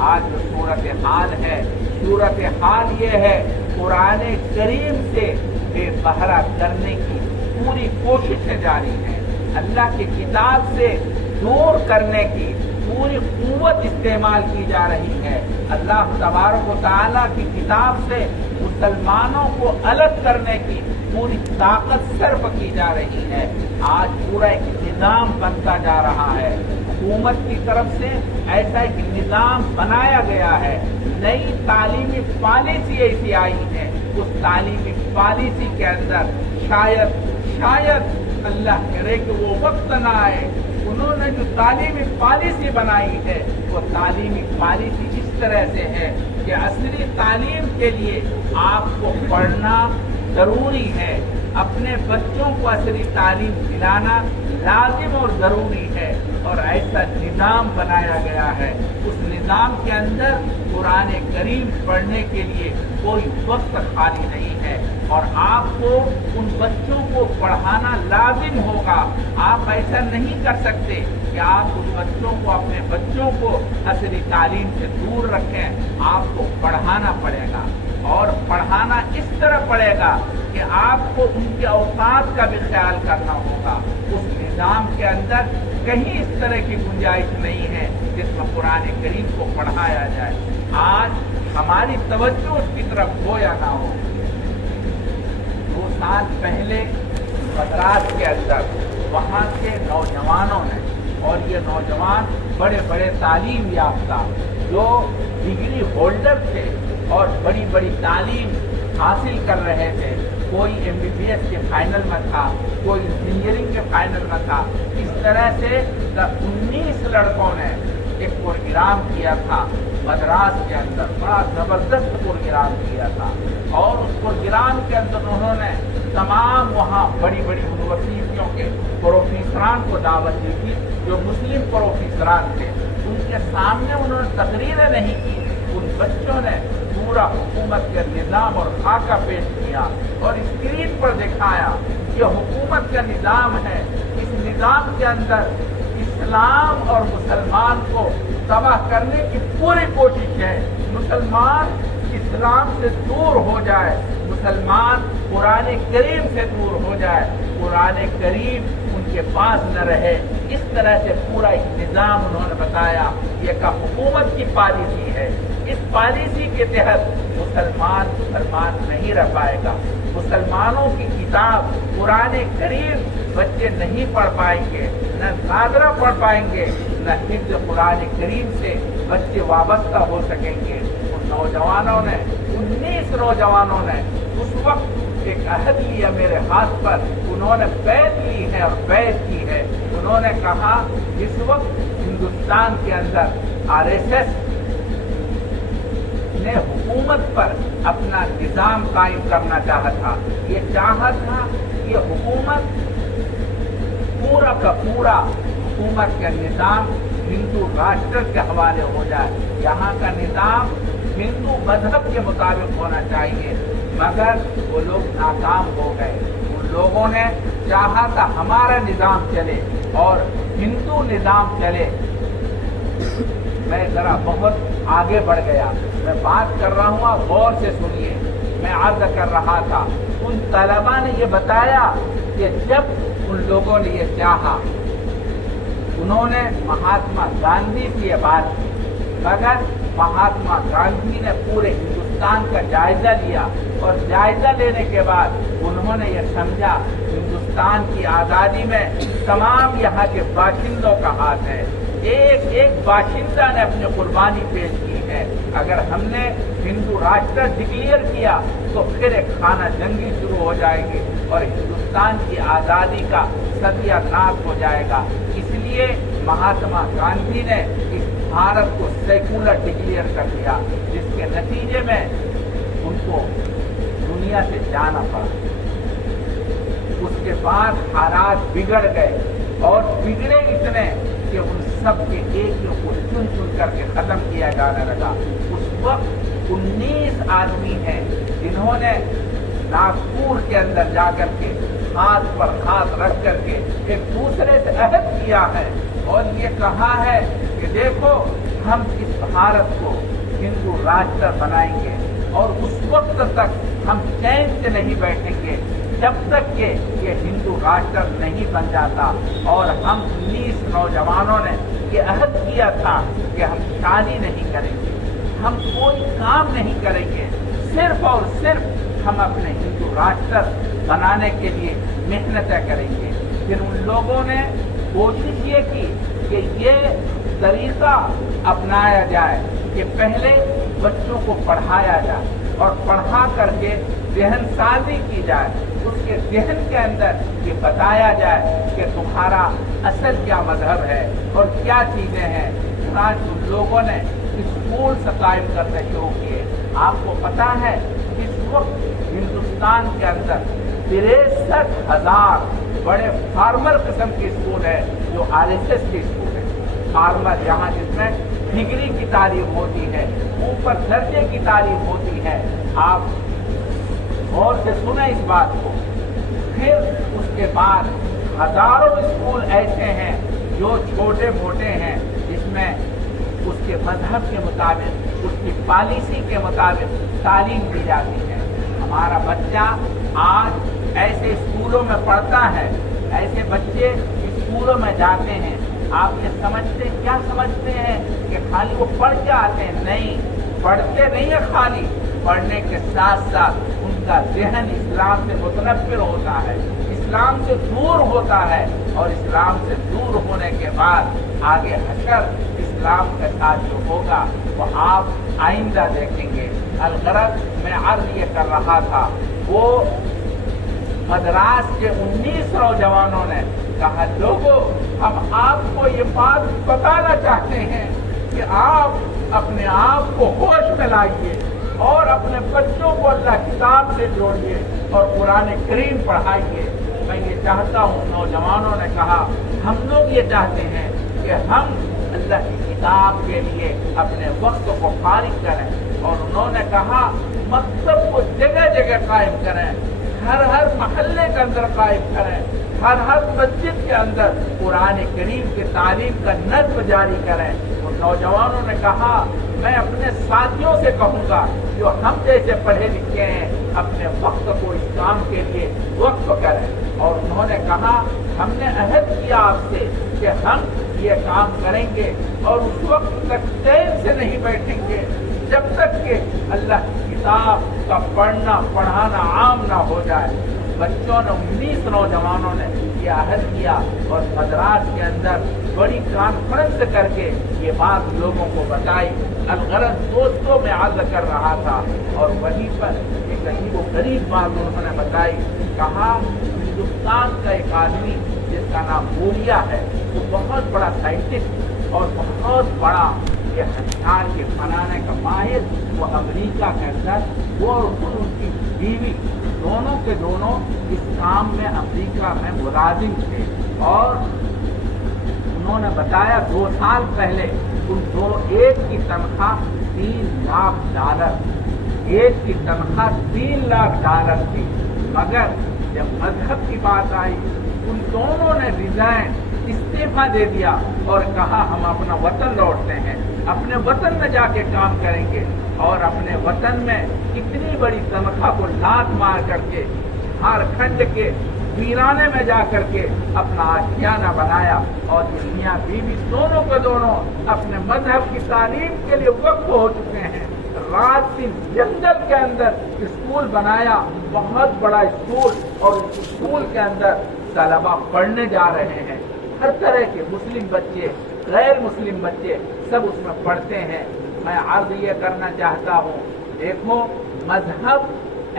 آج جو صورتحال ہے، صورتحال یہ ہے قرآن کریم سے بے بہرا کرنے کی پوری کوششیں جاری ہیں، اللہ کی کتاب سے دور کرنے کی پوری قوت استعمال کی جا رہی ہے۔ اللہ تبارک و تعالیٰ کی کتاب سے مسلمانوں کو الگ کرنے کی پوری طاقت صرف کی جا رہی ہے۔ آج پورا ایک نظام بنتا جا رہا ہے، حکومت کی طرف سے ایسا ایک نظام بنایا گیا ہے، نئی تعلیمی پالیسی ایسی آئی ہے، اس تعلیمی پالیسی کے اندر شاید اللہ کرے کہ وہ وقت نہ آئے، انہوں نے جو تعلیمی پالیسی بنائی ہے وہ تعلیمی پالیسی اس طرح سے ہے کہ عصری تعلیم کے لیے آپ کو پڑھنا ضروری ہے، اپنے بچوں کو عصری تعلیم دلانا لازم اور ضروری ہے، اور ایسا نظام بنایا گیا ہے۔ اس نظام کے اندر قرآن کریم پڑھنے کے لیے کوئی وقت خالی نہیں ہے، اور آپ کو ان بچوں کو پڑھانا لازم ہوگا۔ آپ ایسا نہیں کر سکتے کہ آپ ان بچوں کو، اپنے بچوں کو عصری تعلیم سے دور رکھیں، آپ کو پڑھانا پڑے گا، اور پڑھانا اس طرح پڑے گا کہ آپ کو ان کے اوقات کا بھی خیال کرنا ہوگا۔ اس نظام کے اندر کہیں اس طرح کی گنجائش نہیں ہے جس میں قرآن کریم کو پڑھایا جائے۔ آج ہماری توجہ اس کی طرف ہو یا نہ ہو، 2 سال پہلے مدراس کے اندر وہاں کے نوجوانوں نے، اور یہ نوجوان بڑے بڑے تعلیم یافتہ جو ڈگری ہولڈر تھے اور بڑی بڑی تعلیم حاصل کر رہے تھے، کوئی MBBS کے فائنل میں تھا، کوئی انجینئرنگ کے فائنل میں تھا، اس طرح سے 19 لڑکوں نے ایک پروگرام کیا تھا مدراس کے اندر، بڑا زبردست پروگرام کیا تھا، اور اس پروگرام کے اندر انہوں نے تمام وہاں بڑی بڑی یونیورسٹیوں کے پروفیسران کو دعوت دی تھی، جو مسلم پروفیسران تھے، ان کے سامنے انہوں نے تقریریں نہیں کی، ان بچوں نے پورا حکومت کے نظام اور خاکہ پیش کیا اور اسکرین پر دکھایا کہ حکومت کا نظام ہے، اس نظام کے اندر اسلام اور مسلمان کو تباہ کرنے کی پوری کوشش ہے، مسلمان اسلام سے دور ہو جائے، مسلمان قرآن کریم سے دور ہو جائے، قرآن کریم ان کے پاس نہ رہے، اس طرح سے پورا ایک نظام انہوں نے بتایا۔ یہ کہ حکومت کی پالیسی ہے، اس پالیسی کے تحت مسلمان نہیں رہ پائے گا، مسلمانوں کی کتاب قرآن کریم بچے نہیں پڑھ پائیں گے، نہ نادرہ پڑھ پائیں گے، نہ حفظ قرآن کریم سے بچے وابستہ ہو سکیں گے۔ ان نوجوانوں نے، 19 نوجوانوں نے اس وقت ایک عہد لیا میرے ہاتھ پر، انہوں نے بیعت لی ہے اور بیعت کی ہے۔ انہوں نے کہا جس وقت ہندوستان کے اندر RSS نے حکومت پر اپنا نظام قائم کرنا چاہا تھا، یہ چاہا تھا کہ حکومت پورا کا پورا حکومت کا نظام ہندو راشٹر کے حوالے ہو جائے، یہاں کا نظام ہندو مذہب کے مطابق ہونا چاہیے، مگر وہ لوگ ناکام ہو گئے۔ ان لوگوں نے چاہا تھا ہمارا نظام چلے اور ہندو نظام چلے۔ میں ذرا بہت آگے بڑھ گیا، میں بات کر رہا ہوں، آپ غور سے سنیے۔ میں عرض کر رہا تھا ان طلباء نے یہ بتایا کہ جب ان لوگوں نے یہ چاہا، انہوں نے مہاتما گاندھی کی یہ بات کی، مگر महात्मा गांधी ने पूरे हिंदुस्तान का जायजा लिया और जायजा लेने के बाद उन्होंने ये समझा हिंदुस्तान की आजादी में तमाम यहाँ के बाशिंदों का हाथ है। एक एक बाशिंदा ने अपनी कुर्बानी पेश की है। अगर हमने हिंदू राष्ट्र डिक्लेयर किया तो फिर एक खाना जंगी शुरू हो जाएगी और हिंदुस्तान की आजादी का सत्यानाश हो जाएगा। इसलिए महात्मा गांधी ने इस भारत को सेकुलर डिक्लेयर कर दिया, जिसके नतीजे में उनको दुनिया से जाना पड़ा। उसके बाद हालात बिगड़ गए और बिगड़े इतने कि उन सब के एक को चुन चुन करके खत्म किया जाने लगा। उस वक्त 19 आदमी हैं जिन्होंने नागपुर के अंदर जाकर के हाथ पर हाथ रख करके एक दूसरे से अहद किया है और ये कहा है कि देखो हम इस भारत को हिंदू राष्ट्र बनाएंगे और उस वक्त तक हम चैन से नहीं बैठेंगे जब तक कि ये हिंदू राष्ट्र नहीं बन जाता। और हम 19 नौजवानों ने ये अहद किया था कि हम शादी नहीं करेंगे, हम कोई काम नहीं करेंगे, सिर्फ और सिर्फ हम अपने हिंदू राष्ट्र बनाने के लिए मेहनतें करेंगे। फिर उन लोगों ने कोशिश ये की कि ये तरीका अपनाया जाए कि पहले बच्चों को पढ़ाया जाए और पढ़ा करके जहनसाजी की जाए। उसके जहन के अंदर ये बताया जाए कि तुम्हारा असल क्या मजहब है और क्या चीजें हैं। आज उन लोगों ने स्कूल कायम करने शुरू किए। आपको पता है इस वक्त हिंदुस्तान के अंदर 63,000 बड़े फॉर्मल किस्म के स्कूल है जो RSS के स्कूल है। फॉर्मल यहाँ जिसमें डिग्री की तालीम होती है, ऊपर दर्जे की तालीम होती है। आप और से सुने इस बात को। फिर उसके बाद हजारों स्कूल ऐसे हैं जो छोटे मोटे हैं जिसमें उसके मजहब के मुताबिक उसकी पॉलिसी के मुताबिक तालीम दी जाती है। हमारा बच्चा आज ऐसे स्कूलों में पढ़ता है, ऐसे बच्चे स्कूलों में जाते हैं। आप ये समझते क्या समझते हैं कि खाली वो पढ़ के आते हैं? नहीं, पढ़ते नहीं है खाली, पढ़ने के साथ साथ उनका ज़हन इस्लाम से मुतनफ़िर होता है, इस्लाम से दूर होता है और इस्लाम से दूर होने के बाद आगे हशर इस्लाम के साथ जो होगा वो आप आइंदा देखेंगे। अलगरज मैं अर्ज ये कर रहा था, वो मद्रास के 19 नौजवानों ने कहा लोगों हम आपको ये बात बताना चाहते हैं कि आप अपने आप को होश में लाइए और अपने बच्चों को अल्लाह किताब से जोड़िए और कुरान करीम पढ़ाइए। मैं ये चाहता हूँ, नौजवानों ने कहा हम लोग ये चाहते हैं कि हम अल्लाह की किताब के लिए अपने वक्त को फारिग करें। और उन्होंने कहा मकतब को जगह जगह कायम करें, हर महल्ले के अंदर कायम करें, हर मस्जिद के अंदर कुरान करीम की तालीम का नज़्म जारी करें। और नौजवानों ने कहा मैं अपने साथियों से कहूँगा जो हम जैसे पढ़े लिखे हैं अपने वक्त को इस काम के लिए वक्फ करें। और उन्होंने कहा हमने अहद किया आपसे कि हम ये काम करेंगे और उस वक्त तक चैन से नहीं बैठेंगे जब तक कि अल्लाह की किताब का पढ़ना पढ़ाना आम ना हो जाए। बच्चों ने 19 नौजवानों ने ये अहद किया और मद्रास के अंदर बड़ी कॉन्फ्रेंस करके ये बात लोगों को बताई। अलगरज दोस्तों में अर्ज कर रहा था और वहीं पर एक अजीब गरीब बात उन्होंने बताई। कहा हिंदुस्तान का एक आदमी जिसका नाम बोलिया है, वो बहुत बड़ा साइंटिस्ट और बहुत बड़ा ये हथियार के बनाने का माहिर, वो अमेरिका के अंदर वो और उनकी बीवी दोनों के दोनों इस काम में अमेरिका में मुलाजिम थे। और उन्होंने बताया 2 साल पहले उन दोनों एक की तनख्वाह $3 लाख, एक की तनख्वाह $3 लाख थी। मगर जब मजहब की बात आई उन दोनों ने रिजाइन इस्तीफा दे दिया और कहा हम अपना वतन लौटते हैं, अपने वतन में जाके काम करेंगे। और अपने वतन में इतनी बड़ी तनख्वाह को लात मार करके झारखंड के वीराने में जा करके अपना आशियाना बनाया और ये मियां बीवी दोनों के दोनों अपने मजहब की तालीम के लिए वक्फ हो चुके हैं। रात दिन जंगल के अंदर स्कूल बनाया, बहुत बड़ा स्कूल, और उस स्कूल के अंदर तलबा पढ़ने जा रहे हैं। हर तरह के मुस्लिम बच्चे, गैर मुस्लिम बच्चे सब उसमें पढ़ते हैं। मैं अर्ज ये करना चाहता हूँ, देखो मजहब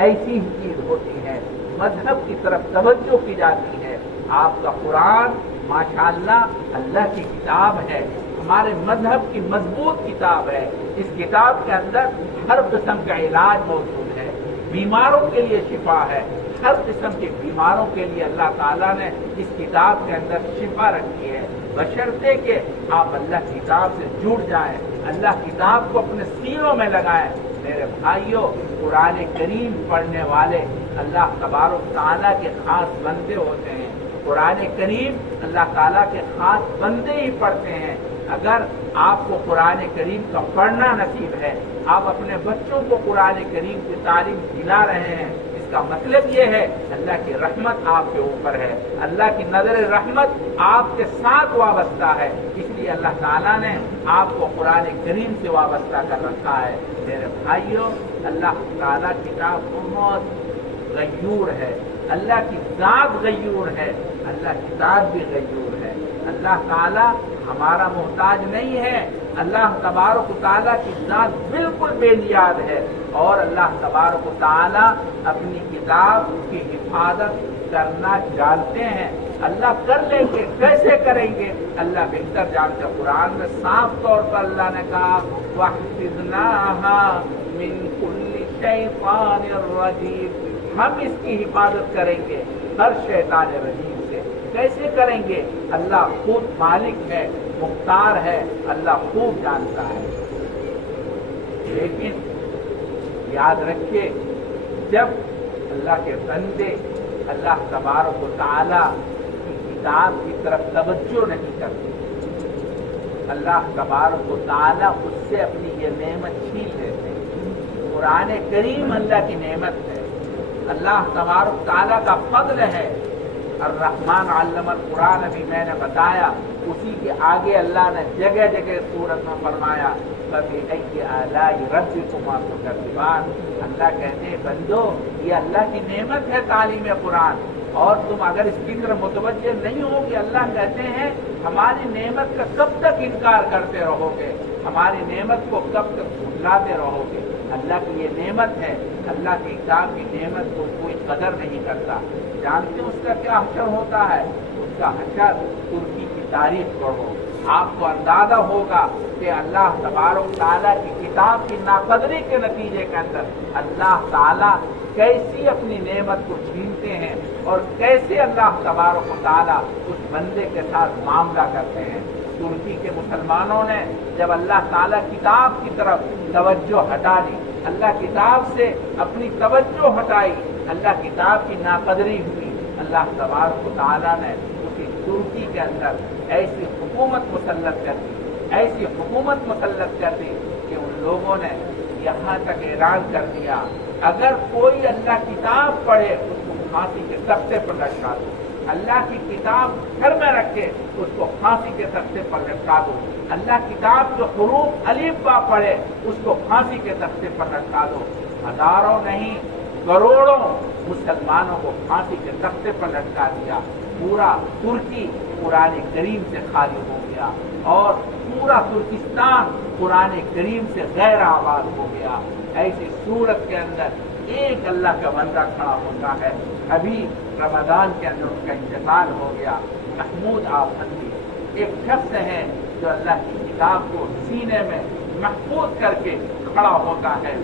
ऐसी ही चीज होती है, मजहब की तरफ तवज्जो की जाती है। आपका कुरान माशाअल्लाह अल्लाह की किताब है, हमारे मजहब की मजबूत किताब है। इस किताब के अंदर हर किस्म का इलाज मौजूद है, बीमारों के लिए शिफा है। हर किस्म के बीमारों के लिए अल्लाह ताला ने इस किताब के अंदर शिफा रखी है, बशर्ते के आप अल्लाह किताब से जुड़ जाएं, अल्लाह किताब को अपने सीनों में लगाएं। मेरे भाइयों, कुरान करीम पढ़ने वाले अल्लाह तबारक ताला के खास बंदे होते हैं। कुरान करीम अल्लाह ताला के खास बंदे ही पढ़ते हैं। अगर आपको कुरान करीम का पढ़ना नसीब है, आप अपने बच्चों को कुरान करीम की तालीम दिला रहे हैं, इसका मतलब ये है अल्लाह की रहमत आपके ऊपर है, अल्लाह की नजर रहमत आपके साथ वाबस्ता है। इसलिए अल्लाह ताला ने आपको कुरान करीम से वाबस्ता कर रखा है। मेरे भाइयों, अल्लाह ताला किताब बहुत गयूर है, अल्लाह की जात गयूर है, अल्लाह किताब भी गयूर है। अल्लाह ताला हमारा मोहताज नहीं है, अल्लाह तबारक ताला की जात बिल्कुल बेनियाद है, और अल्लाह तबारक ताला अपनी किताब की हिफाजत करना जानते हैं। अल्लाह कर लेंगे, कैसे करेंगे अल्लाह बेहतर जानते। कुरान में साफ तौर पर अल्लाह ने कहा वहफिज़नाहा मिन कुल्ली शैतानिर रजीम, हम इसकी हिफाजत करेंगे हर शैतान रजीम से। कैसे करेंगे? अल्लाह खुद मालिक है, मुख्तार है, अल्लाह खूब जानता है। लेकिन याद रखिए, जब अल्लाह के बंदे अल्लाह तबारक व तआला की किताब की तरफ तवज्जो नहीं करते, अल्लाह तबारक व तआला उससे अपनी ये नेमत छीन लेते हैं। कुरान करीम अल्लाह की नेमत है, अल्लाह तबारक ताला का फضل है। अर्रहमान अल्लमल कुरान अभी मैंने बताया, उसी के आगे अल्लाह ने जगह जगह सूरत में फरमाया फबिअय्यि आलाइ रब्बिकुमा तुकज़्ज़िबान। अल्लाह कहते हैं बंदो, ये अल्लाह की नेमत है तालीम कुरान, और तुम अगर इसकी तरफ मुतवज्जे नहीं होगे, अल्लाह कहते हैं हमारी नेमत का कब तक इनकार करते रहोगे, हमारी नेमत को कब तक भुलाते रहोगे। अल्लाह की ये नेमत है, अल्लाह की किताब की नेमत को कोई कदर नहीं करता। जानते हैं उसका क्या हशर होता है? उसका हशर तुर्की की तारीफ पढ़ो, आपको अंदाजा होगा कि अल्लाह तबारक ताला की किताब की नाकदरी के नतीजे के अंदर अल्लाह ताला कैसी अपनी नेमत को छीनते हैं और कैसे अल्लाह तबारक ताला उस बंदे के साथ मामला करते हैं। तुर्की के मुसलमानों ने जब अल्लाह ताला किताब की तरफ तवज्जो हटा ली, अल्लाह किताब से अपनी तवज्जो हटाई, अल्लाह किताब की नाकदरी हुई, अल्लाह तबारक ताला ने उसी तुर्की के अंदर ऐसी हुकूमत मुसल्लत कर दी, ऐसी हुकूमत मुसल्लत कर दी कि उन लोगों ने यहाँ तक ऐलान कर दिया अगर कोई अल्लाह किताब पढ़े उसको फांसी के तख्ते पर लटका दो, अल्लाह की किताब घर में रखे उसको फांसी के तख्ते पर लटका दो, अल्लाह किताब जो हुरूफ अलीफ बा पढ़े उसको फांसी के तख्ते पर लटका दो। हजारों नहीं करोड़ों मुसलमानों को फांसी के तख्ते पर लटका दिया। पूरा तुर्की कुरान करीम से खाली हो गया और पूरा तुर्किस्तान कुरान करीम से गैर आबाद हो गया। ऐसी सूरत के अंदर एक अल्लाह का बंदा खड़ा होता है। अभी रमजान के अंदर उसका इंतकाल हो गया। महमूद आफंदी एक शख्स है जो अल्लाह की किताब को सीने में महफूज करके खड़ा होता है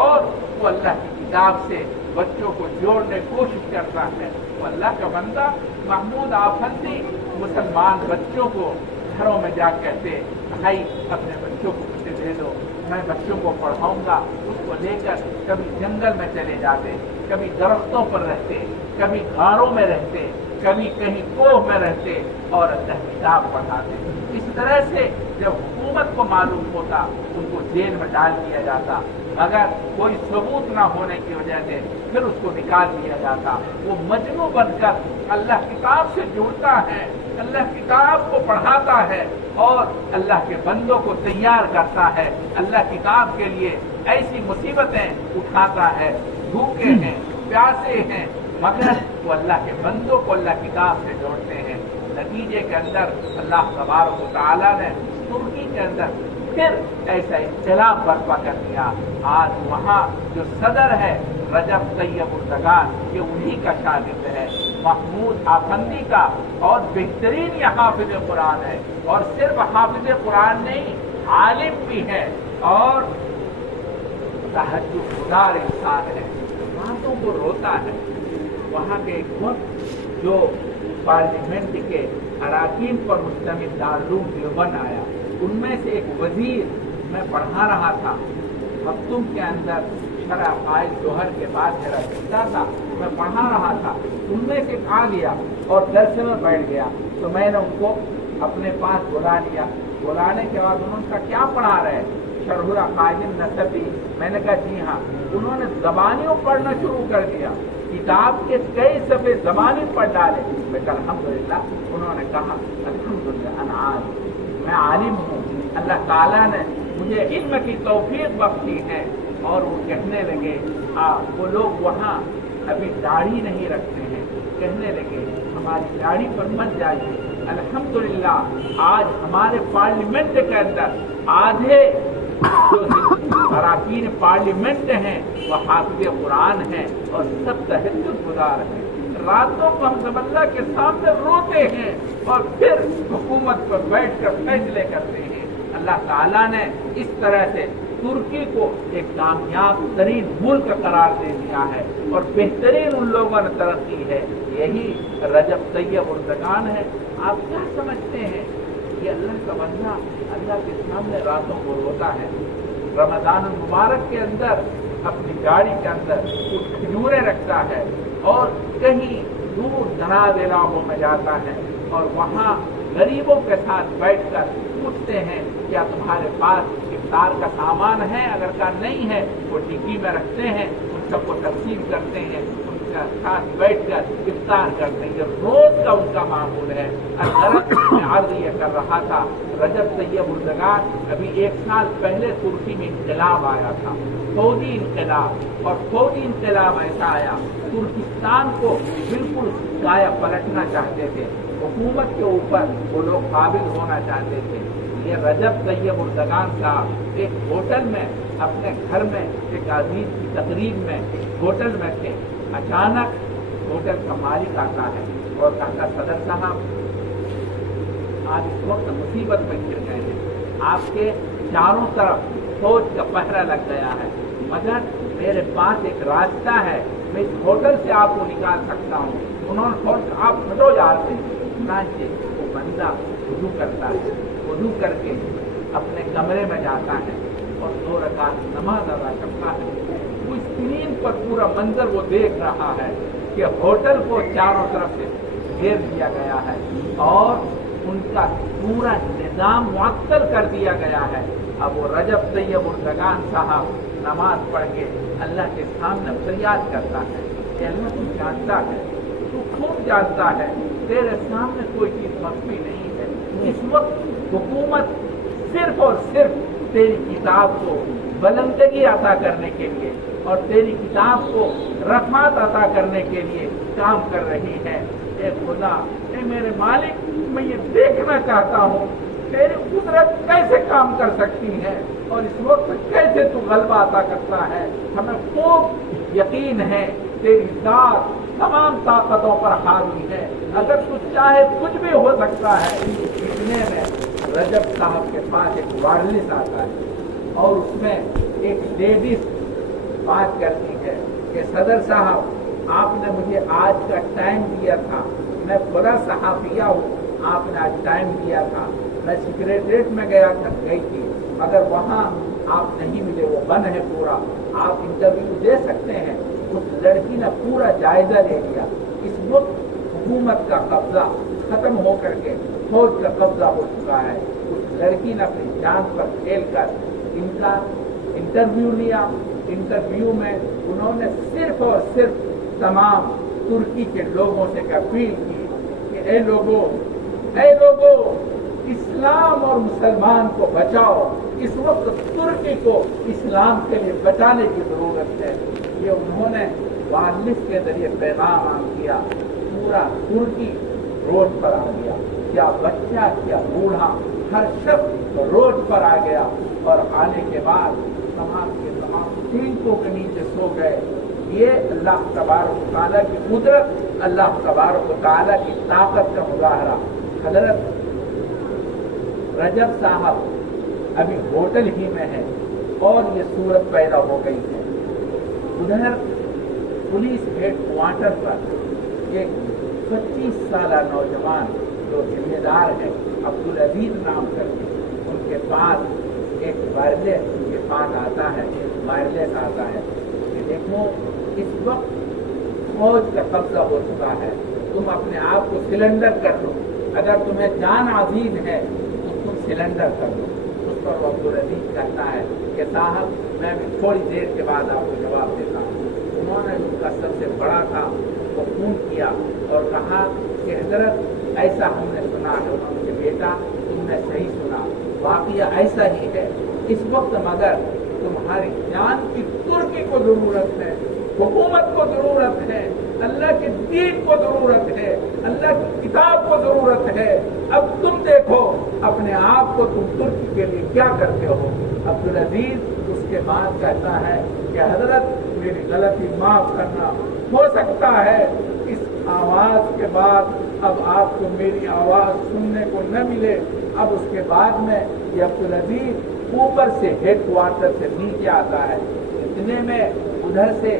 और वो अल्लाह की किताब से बच्चों को जोड़ने की कोशिश करता है। वो अल्लाह का बंदा महमूद आफंदी मुसलमान बच्चों को घरों में जा कहते भाई अपने बच्चों को मुझे दे दो, मैं बच्चों को पढ़ाऊंगा। उसको लेकर कभी जंगल में चले जाते, कभी दरख्तों पर रहते, कभी घारों में रहते, कभी कहीं कोह में रहते और अल्लाह किताब पढ़ाते। इस तरह से जब हुकूमत को मालूम होता उनको जेल में डाल दिया जाता। मगर कोई सबूत ना होने की वजह से फिर उसको निकाल दिया जाता। वो मजनू बनकर अल्लाह किताब से जुड़ता है, अल्लाह किताब को पढ़ाता है और अल्लाह के बंदों को तैयार करता है। अल्लाह किताब के लिए ऐसी मुसीबतें उठाता है, भूखे हैं, प्यासे हैं, मगर वो अल्लाह के बंदों को अल्लाह किताब से जोड़ते हैं। नतीजे के अंदर अल्लाह तबारक व तआला ने तुर्की के अंदर फिर ऐसा इख्तिलाफ बर्पा कर दिया। आज वहाँ जो सदर है रजब तैयब उर्दगान, ये उन्हीं का शागिर्द है, महमूद आफंदी का, और बेहतरीन ये हाफिज कुरान है। और सिर्फ हाफिज कुरान नहीं, आलिम भी है और तहज्जुदगुज़ार इंसान है, रातों को रोता है। वहाँ के एक वक्त जो पार्लियामेंट के अराकीन पर मुश्तमिल दारुल देवबंद आया, उनमें से एक वजीर, मैं पढ़ा रहा था मकतूम के अंदर शरह अक़ाइद जोहर के बाद मेरा सिलसिला था, मैं पढ़ा रहा था, उनमें से आ गया और दरस में बैठ गया। तो मैंने उनको अपने पास बुला लिया। बुलाने के बाद उन्होंने कहा क्या पढ़ा रहे? शरहुल अक़ाइद नसबी। मैंने कहा जी हाँ। उन्होंने ज़बानियों पढ़ना शुरू कर दिया, किताब के कई सफ़े ज़बानी पढ़ डाले। मैं कहा अल्हम्दुलिल्लाह। उन्होंने कहा अल्हम्दुलिल्लाह अना आलिम, मैं आलिम हूँ, अल्लाह ताला ने मुझे इल्म की तौफीक बख्शी है। और वो कहने लगे वो लोग वहाँ अभी दाढ़ी नहीं रखते हैं, कहने लगे हमारी दाढ़ी पर मत जाइए। अल्हम्दुलिल्लाह आज हमारे पार्लियामेंट के अंदर आधे जो अराकीन पार्लियामेंट हैं वह हाफिज़ कुरान हैं और सब तहज्जुदगुज़ार हैं। रातों को हम सब अल्लाह के सामने रोते हैं और फिर हुकूमत पर बैठकर फैसले करते हैं। अल्लाह ताला ने इस तरह से तुर्की को एक कामयाब तरीन मुल्क करार दे दिया है और बेहतरीन उन लोगों ने तरक्की है। यही रजब तैयब उर्दगान है। आप क्या समझते हैं कि अल्लाह का बंदा अल्लाह के सामने रातों को रोता है, रमजान मुबारक के अंदर अपनी गाड़ी के अंदर कुछ खजूरें रखता है और कहीं दूर दराज इलाकों में जाता है और वहाँ गरीबों के साथ बैठकर पूछते हैं क्या तुम्हारे पास इफ्तार का सामान है? अगर का नहीं है वो डिग्गी में रखते हैं, उन सबको तकसीम करते हैं, उनके साथ बैठकर इफ्तार करते हैं। रोज का उनका मामूल है। मैं अर्ज ये कर रहा था, रजब तैयब उर्दगान अभी 1 साल पहले तुर्की में इंकलाब आया था, फौजी इंकलाब। और फौजी इंकलाब ऐसा आया, तुर्किस्तान को बिल्कुल काया पलटना चाहते थे, हुकूमत के ऊपर वो लोग काबिल होना चाहते थे। ये रजब तैयब उर्दगान साहब एक होटल में अपने घर में एक अजीज की तकरीब में होटल में थे। अचानक होटल का मालिक आता है और कहता सदर साहब आज इस वक्त मुसीबत में घिर गए हैं, आपके चारों तरफ फौज का पहरा लग गया है, मगर मेरे पास एक रास्ता है, मैं इस होटल से आपको निकाल सकता हूँ। उन्होंने आप हटो यार से। वो बंदा वुज़ू करता है, वुज़ू करके अपने कमरे में जाता है और 2 रकात नमाज अदा करता है। वो स्क्रीन पर पूरा मंजर वो देख रहा है कि होटल को चारों तरफ से घेर दिया गया है और उनका पूरा निज़ाम मुअत्तल कर दिया गया है। अब वो रजब तैयब उर्दगान साहब नमाज पढ़ के अल्लाह के सामने फरियाद करता है कि अल्लाह तू जानता है, तू खूब जानता है, तेरे सामने कोई चीज मख्फी नहीं है। इस वक्त हुकूमत सिर्फ और सिर्फ तेरी किताब को बुलंदगी अता करने के लिए और तेरी किताब को रफ़ात अता करने के लिए काम कर रही है। ए खुदा, ए मेरे मालिक, मैं ये देखना चाहता हूँ तेरी कुदरत कैसे काम कर सकती है और इस वक्त कैसे तू गलबा अता करता है। हमें खूब यकीन है तेरी ज़ात तमाम ताकतों पर हावी है, अगर कुछ चाहे कुछ भी हो सकता है। इतने में रजब साहब के पास एक वायरलेस आता है और उसमें एक लेडीज बात करती है कि सदर साहब आपने मुझे आज का टाइम दिया था, मैं बड़ा सहाफिया हूँ, आपने आज टाइम दिया था, मैं सेक्रेटरीट में गई थी, अगर वहाँ आप नहीं मिले, वो बंद है पूरा, आप इंटरव्यू दे सकते हैं। उस लड़की ने पूरा जायजा ले लिया। इस वक्त हुकूमत का कब्जा खत्म होकर के फौज का कब्जा हो चुका है। उस लड़की ने अपनी जान पर खेल कर इनका इंटरव्यू लिया। इंटरव्यू में उन्होंने सिर्फ और सिर्फ तमाम तुर्की के लोगों से अपील की कि ऐ लोगों, इस्लाम और मुसलमान को बचाओ। इस वक्त तुर्की को इस्लाम के लिए बचाने की जरूरत है। ये उन्होंने वालिस के जरिए पैगाम आम किया। पूरा तुर्की रोड पर आ गया, क्या बच्चा क्या बूढ़ा, हर शख्स रोड पर आ गया। और आने के बाद तमाम के तमाम टीकों के नीचे सो गए। ये अल्लाह तबारक व तआला की कुदरत, अल्लाह तबारक व तआला की ताकत का मुजाहरा। हजरत रजब साहब अभी होटल ही में है और ये सूरत पैदा हो गई है। उधर पुलिस हेडक्वार्टर पर एक 25 साला नौजवान जो जिम्मेदार है, अब्दुल अजीज नाम करके, उनके पास एक वायरलेस उनके पास आता है, वायरलेस आता है कि देखो इस वक्त फौज का कब्जा हो चुका है, तुम अपने आप को सिलेंडर कर लो, अगर तुम्हें जान अजीज है तो तुम सिलेंडर कर लो। उस पर वो अब्दुल अजीज कहता है कि साहब मैं भी थोड़ी देर के बाद आपको जवाब देता हूँ। उन्होंने उनका सबसे बड़ा था वो फोन किया और कहा कि हजरत ऐसा हमने सुना है। उन्होंने बेटा तुमने सही सुना, वाकया ऐसा ही है। इस वक्त मगर तुम्हारी जान की तुर्की को जरूरत है, हुकूमत को जरूरत है, अल्लाह के दीन को जरूरत है, अल्लाह की किताब को जरूरत है। अब तुम देखो अपने आप को तुम तुर्की के लिए क्या करते हो। अब्दुल अजीज उसके बाद कहता है कि हजरत मेरी गलती माफ करना, हो सकता है इस आवाज के बाद अब आपको मेरी आवाज सुनने को न मिले। अब उसके बाद में ये अब्दुल अजीज ऊपर से हेडक्वार्टर से नीचे आता है। इतने में उधर से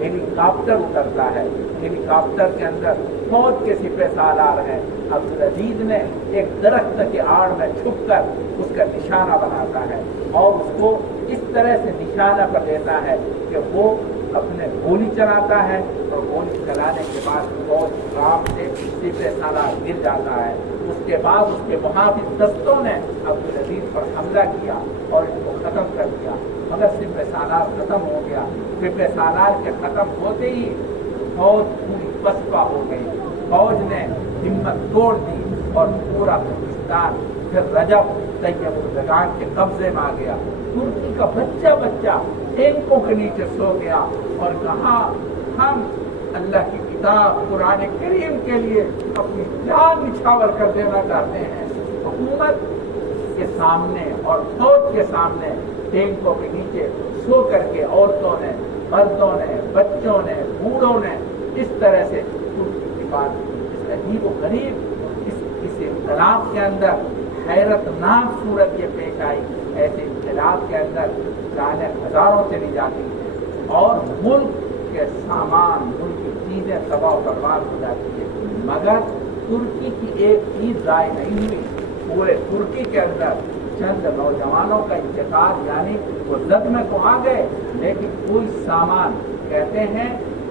हेलीकॉप्टर उतरता है। हेलीकॉप्टर के अंदर फौज के सिपह सालार हैं। अब्दुल अजीज ने एक दरख्त के आड़ में छुपकर उसका निशाना बनाता है और उसको इस तरह से निशाना कर देता है कि वो अपने गोली चलाता है और गोली चलाने के बाद फौज राम से सिपह सालार गिर जाता है। उसके बाद उसके मुहाफिज दस्तों ने अब्दुल अजीज पर हमला किया और इसको खत्म कर दिया, मगर सिपह सालार खत्म हो गया। सिपह सालार के खत्म होते ही फौज पूरी पसपा हो गई। फौज ने हिम्मत तोड़ दी और पूरा पाकिस्तान फिर रजब तैयब उर्दगान के कब्जे में आ गया। तुर्की का बच्चा बच्चा टैंकों के नीचे सो गया और कहा हम अल्लाह की किताब कुरान करीम के लिए अपनी जान निछावर कर देना चाहते हैं। हुकूमत के सामने और फौज के सामने टैंकों के नीचे सो करके औरतों ने, मर्दों ने, बच्चों ने, बूढ़ों ने इस तरह से तुर्की की बात की। इस अजीब व गरीब इस इख्तिलाफ के अंदर हैरतनाक सूरत ये पेश आई। ऐसे इख्तिलाफ के अंदर जाने हजारों चली जाती हैं और मुल्क के सामान, मुल्क की चीजें तबाह बर्बाद हो जाती है, मगर तुर्की की एक चीज जाय नहीं हुई। पूरे तुर्की के अंदर चंद नौजवानों का इंतकाल, यानी वो जख्म को आ गए लेकिन कोई सामान, कहते हैं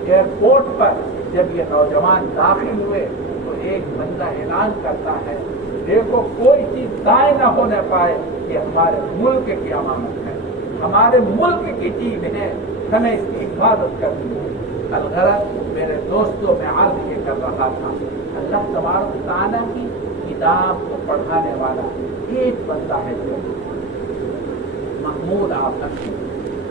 एयरपोर्ट पर जब ये नौजवान दाखिल हुए तो एक बंदा ऐलान करता है देखो कोई चीज दाएं न होने पाए, ये हमारे मुल्क की अमानत है, हमारे मुल्क की चीज है, हमें इसकी हिफाजत करनी है। अलगरज मेरे दोस्तों में आज ये कर रहा था, अल्लाह तबारक व तआला की किताब को पढ़ाने वाला एक बंदा है जो महमूद आप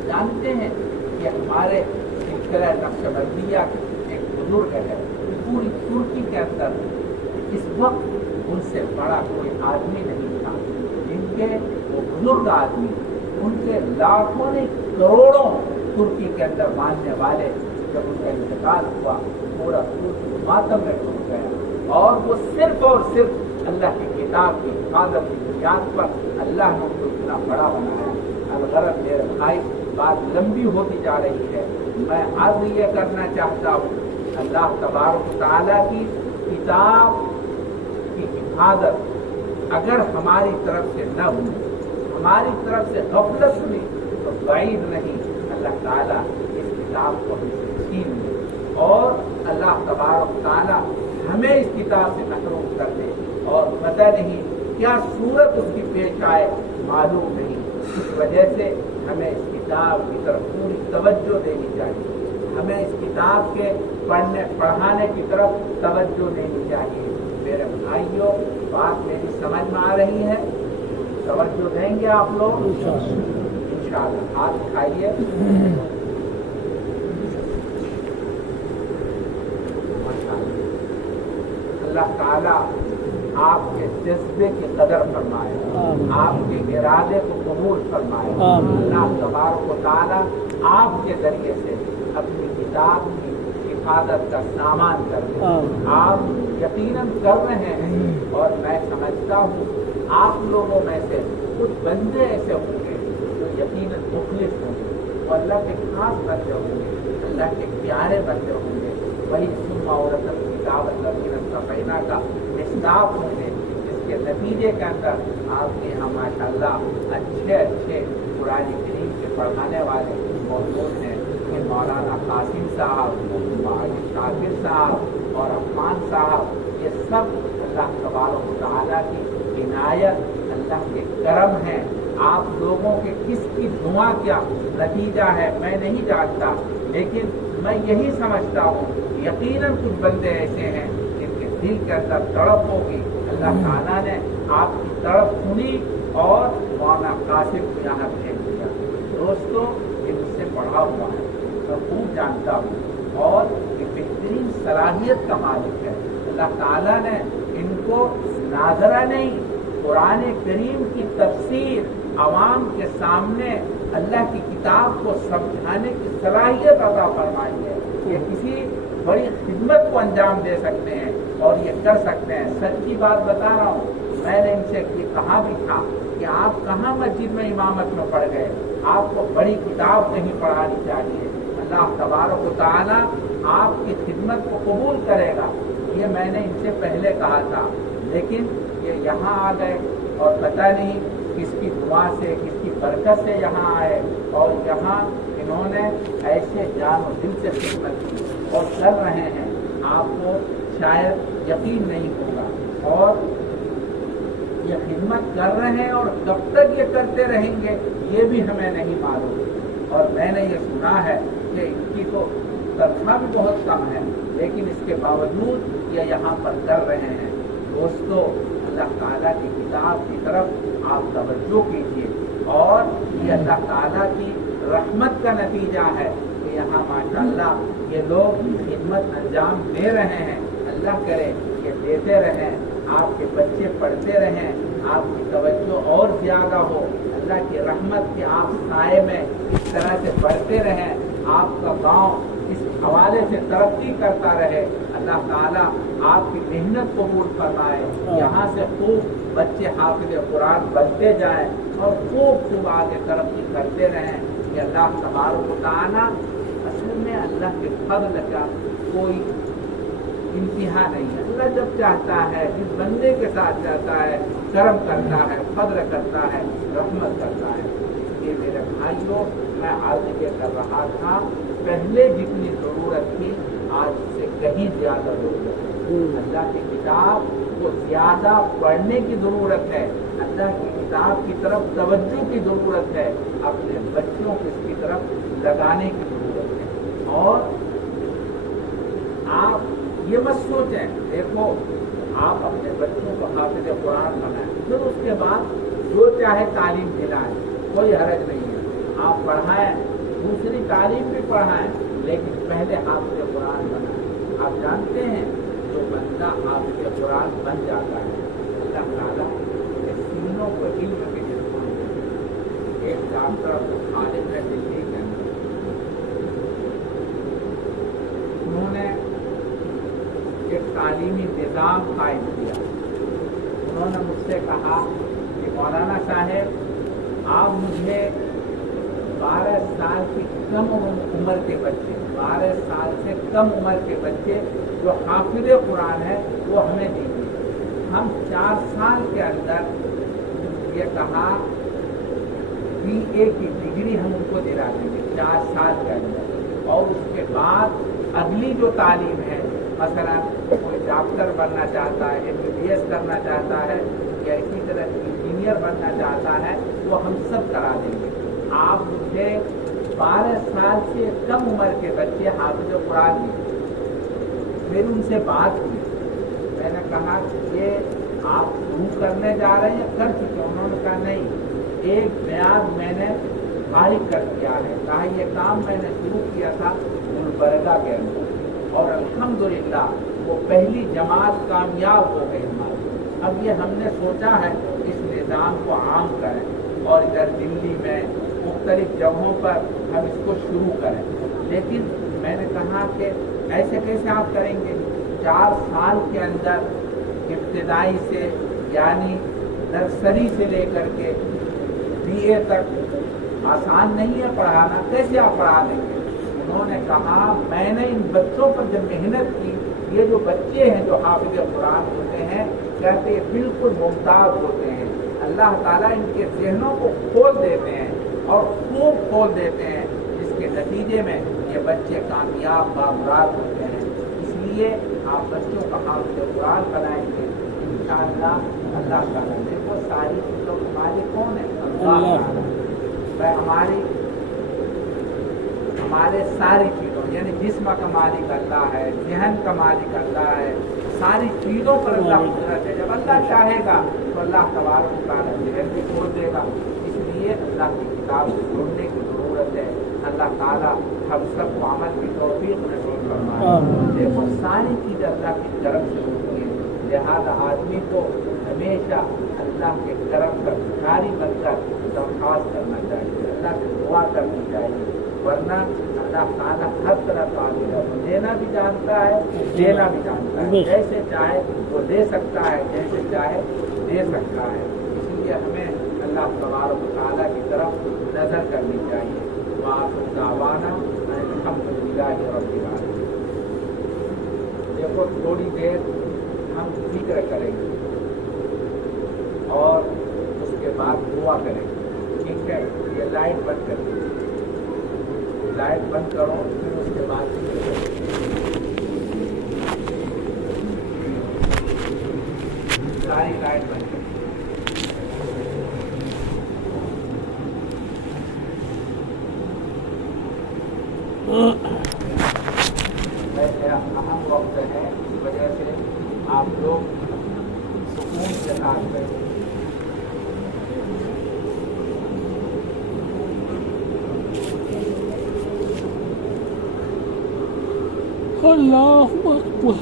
जानते हैं कि हमारे सिलसिला नक्शबंदिया के एक बुजुर्ग है, पूरी तुर्की के अंदर इस वक्त उनसे बड़ा कोई आदमी नहीं था। जिनके वो बुजुर्ग आदमी, उनके लाखों ने करोड़ों तुर्की के अंदर मानने वाले, जब उनका इंतकाल हुआ पूरा तुर्की मातम में डूब गया और वो सिर्फ और सिर्फ अल्लाह की किताब की हिफाजत की बुनियाद पर अल्लाह ने उनको इतना बड़ा बनाया। अलगरज मेरे भाई बात लंबी होती जा रही है, मैं आज ये करना चाहता हूँ अल्लाह तबारक व तआला की किताब की हिफाजत अगर हमारी तरफ से न हुई, हमारी तरफ से गफलत हुई तो बाइद नहीं अल्लाह ताला इस किताब को हमसे छीन ले और अल्लाह तबारक व तआला हमें इस किताब से महरूम कर दे और पता नहीं क्या सूरत उसकी पेश आए मालूम नहीं। इस वजह से हमें इस किताब की तरफ पूरी तवज्जो देनी चाहिए, हमें इस किताब के पढ़ाने की तरफ तवज्जो देनी चाहिए। मेरे भाइयों, बात मेरी समझ में आ रही है? तवज्जो देंगे आप लोग इंशाअल्लाह। हाथ उठाइए। अल्लाह ताला आपके जज्बे की कदर फरमाए, आपके इरादे को कबूल फरमाए। अल्लाह तबारक व तआला आपके जरिए से अपनी किताब की हिफाजत का सामान कर दे। आप यकीनन कर रहे हैं और मैं समझता हूँ आप लोगों में से कुछ बंदे ऐसे होंगे जो यकीनन मुखलिस होंगे और अल्लाह के खास बंदे होंगे, अल्लाह के प्यारे बंदे होंगे। वही सुन्ना और किताब सफ़ीना का मिसदाक होंगे, जिसके नतीजे के अंदर आपके यहाँ माशाअल्लाह अच्छे अच्छे कुरान करीम के पढ़ाने वाले मौजूद हैं कि मौलाना कासिम साहब, शाकिर साहब और अफमान साहब। ये सब अल्लाह तबारक व तआला की इनायत, अल्लाह के करम है। आप लोगों के किसकी दुआ क्या नतीजा है मैं नहीं जानता, लेकिन मैं यही समझता हूँ यकीनन कुछ बंदे ऐसे हैं जिनके दिल के अंदर तड़प होगी। अल्लाह ताला ने आपकी तड़प सुनी और मौलाना कासिम को यहाँ भेज दिया। दोस्तों, ये मुझसे पढ़ा हुआ है, मैं खूब जानता हूँ और ये बेहतरीन सलाहियत का मालिक है। अल्लाह ताला ने इनको नाजरा नहीं, कुरान करीम की तफसीर आवाम के सामने अल्लाह की किताब को समझाने की सलाहियत अता फरमाई है। ये किसी बड़ी खिदमत को अंजाम दे सकते हैं और ये कर सकते हैं। सच्ची बात बता रहा हूँ, मैंने इनसे ये कहा भी था कि आप कहाँ मस्जिद में इमामत में पढ़ गए, आपको बड़ी किताब नहीं पढ़ानी चाहिए। अल्लाह तबारक व तआला आपकी खिदमत को कबूल करेगा, ये मैंने इनसे पहले कहा था। लेकिन ये यहाँ आ गए और पता नहीं किसकी दुआ से, किसकी बरकत से यहाँ आए और यहाँ इन्होंने ऐसे जान और दिल से खिदमत की और कर रहे हैं। आपको शायद यकीन नहीं होगा और ये खिदमत कर रहे हैं और कब तक ये करते रहेंगे ये भी हमें नहीं मालूम। और मैंने ये सुना है कि इनकी तो तनख्वाह भी बहुत कम है, लेकिन इसके बावजूद ये यहाँ पर कर रहे हैं। दोस्तों, अल्लाह ताला की किताब की तरफ आप तवज्जो कीजिए और ये अल्लाह ताला की रहमत का नतीजा है कि यहाँ माशाअल्लाह ये लोग खिदमत अंजाम दे रहे हैं। अल्लाह करे कि देते रहें, आपके बच्चे पढ़ते रहें, आपकी तवज्जो और ज़्यादा हो, अल्लाह की रहमत के आप साए में इस तरह से बढ़ते रहें, आपका गांव इस हवाले से तरक्की करता रहे। अल्लाह ताला आपकी मेहनत कबूल फरमाए, यहाँ से खूब बच्चे हाफिज़ कुरान बनते जाएं और खूब आगे तरक्की करते रहें। कि अल्लाह तबारक व तआला असल में अल्लाह के फज़ल का कोई इंतहा नहीं है। अल्लाह जब चाहता है, जिस बंदे के साथ चाहता है, करम करता है, फज़ल करता है, रहमत करता है। ये मेरे भाइयों, मैं आज ये कर रहा था, पहले जितनी ज़रूरत थी आज से कहीं ज़्यादा ज़रूरत है। अल्लाह की किताब को ज़्यादा पढ़ने की ज़रूरत है, अल्लाह की किताब की तरफ तवज्जो की ज़रूरत है, अपने बच्चों को इसकी तरफ लगाने की ज़रूरत है। और आप ये मत सोचें, देखो आप अपने बच्चों को हाफिज़ कुरान बनाएं, फिर उसके बाद जो चाहे तालीम दिलाएं, कोई हरज नहीं है। आप पढ़ाएं, दूसरी तालीम भी पढ़ाएं, लेकिन पहले हाफिज़ कुरान बनाएं। आप जानते हैं जो बंदा हाफिज़ कुरान बन जाता है, अल्लाह ताला के सीनों को इल्म के निर्माण। एक डॉक्टर खालिद है दिल्ली के अंदर, उन्होंने एक तालीमी निज़ाम कायम किया। उन्होंने मुझसे कहा कि मौलाना साहेब, आप मुझे 12 साल की कम उम्र के बच्चे, 12 साल से कम उम्र के बच्चे जो हाफिज़ कुरान है वो हमें दीजिए। हम 4 साल के अंदर ये कहा BA की डिग्री हम उनको दिला देंगे 4 साल के अंदर। और उसके बाद अगली जो तालीम है, मसलन कोई डॉक्टर बनना चाहता है, MBBS करना चाहता है या इसी तरह इंजीनियर बनना चाहता है, वो हम सब करा देंगे। आप मुझे 12 साल से कम उम्र के बच्चे हाफिज कुरान हैं। फिर उनसे बात हुई, मैंने कहा ये आप शुरू करने जा रहे हैं या कर चुके? उन्होंने कहा नहीं, एक बयान मैंने फारिग कर दिया है। कहा ये काम मैंने शुरू किया था गुलबर्गा के अंदर और अल्हम्दुलिल्लाह वो पहली जमात कामयाब हो गई हमारी। अब ये हमने सोचा है इस निज़ाम को आम करें और इधर दिल्ली में मुख्तलिफ जगहों पर हम इसको शुरू करें। लेकिन मैंने कहा कि ऐसे कैसे आप करेंगे? 4 साल के अंदर इब्तिदाई से यानी नर्सरी से लेकर के BA तक आसान नहीं है पढ़ाना, कैसे आप पढ़ा देंगे? उन्होंने कहा मैंने इन बच्चों पर जब मेहनत की, ये जो बच्चे हैं जो हाफिज कुरान होते हैं, कहते बिल्कुल मुमताज होते हैं, अल्लाह ताला इनके ज़हनों को खोल देते हैं और खूब खोल देते हैं, जिसके नतीजे में ये बच्चे कामयाब बामुराद होते हैं। इसलिए आप बच्चों का हाफिज कुरान बनाएंगे इंशाअल्लाह। अल्लाह ताला देखो सारी चीज़ों के मालिक कौन है? अल्लाह। हमारे सारी चीज़ों यानी जिस्म का मालिक अल्लाह है, ज़हन का मालिक अल्लाह है, सारी चीज़ों पर अल्लाह कुदरत है। जब अल्लाह चाहेगा तो अल्लाह तबारक व तआला ज़हन भी खोल देगा। इसलिए अल्लाह की किताब से जुड़ने की ज़रूरत है। अल्लाह ताला हम सबको अमल की तौफीक नसीब फरमाए। देखो सारी चीज़ अल्लाह की तरफ से होती है, लिहाजा आदमी को हमेशा अल्लाह के तरफ का भिखारी बनकर दरख्वास्त करना चाहिए, अल्लाह से दुआ करनी चाहिए, वरना अल्लाह ताला हर तरह काबिल है। वो देना भी जानता है, देना भी जानता है, जैसे चाहे वो दे सकता है, जैसे चाहे दे सकता है। इसलिए हमें अल्लाह तबारक व तआला की तरफ नज़र करनी चाहिए। वाखिर दावाना अल्हम्दुलिल्लाहि रब्बिल आलमीन। देखो थोड़ी देर हम जिक्र करेंगे और उसके बाद दुआ करेंगे, ठीक है? ये लाइट बंद कर दीजिए, लाइट बंद करो, फिर उसके बाद सारी लाइट बंद करो। वैसे अहम वक्त है, इस वजह से आप लोग सुकून के साथ बैठे। अल्लाहु अकबर।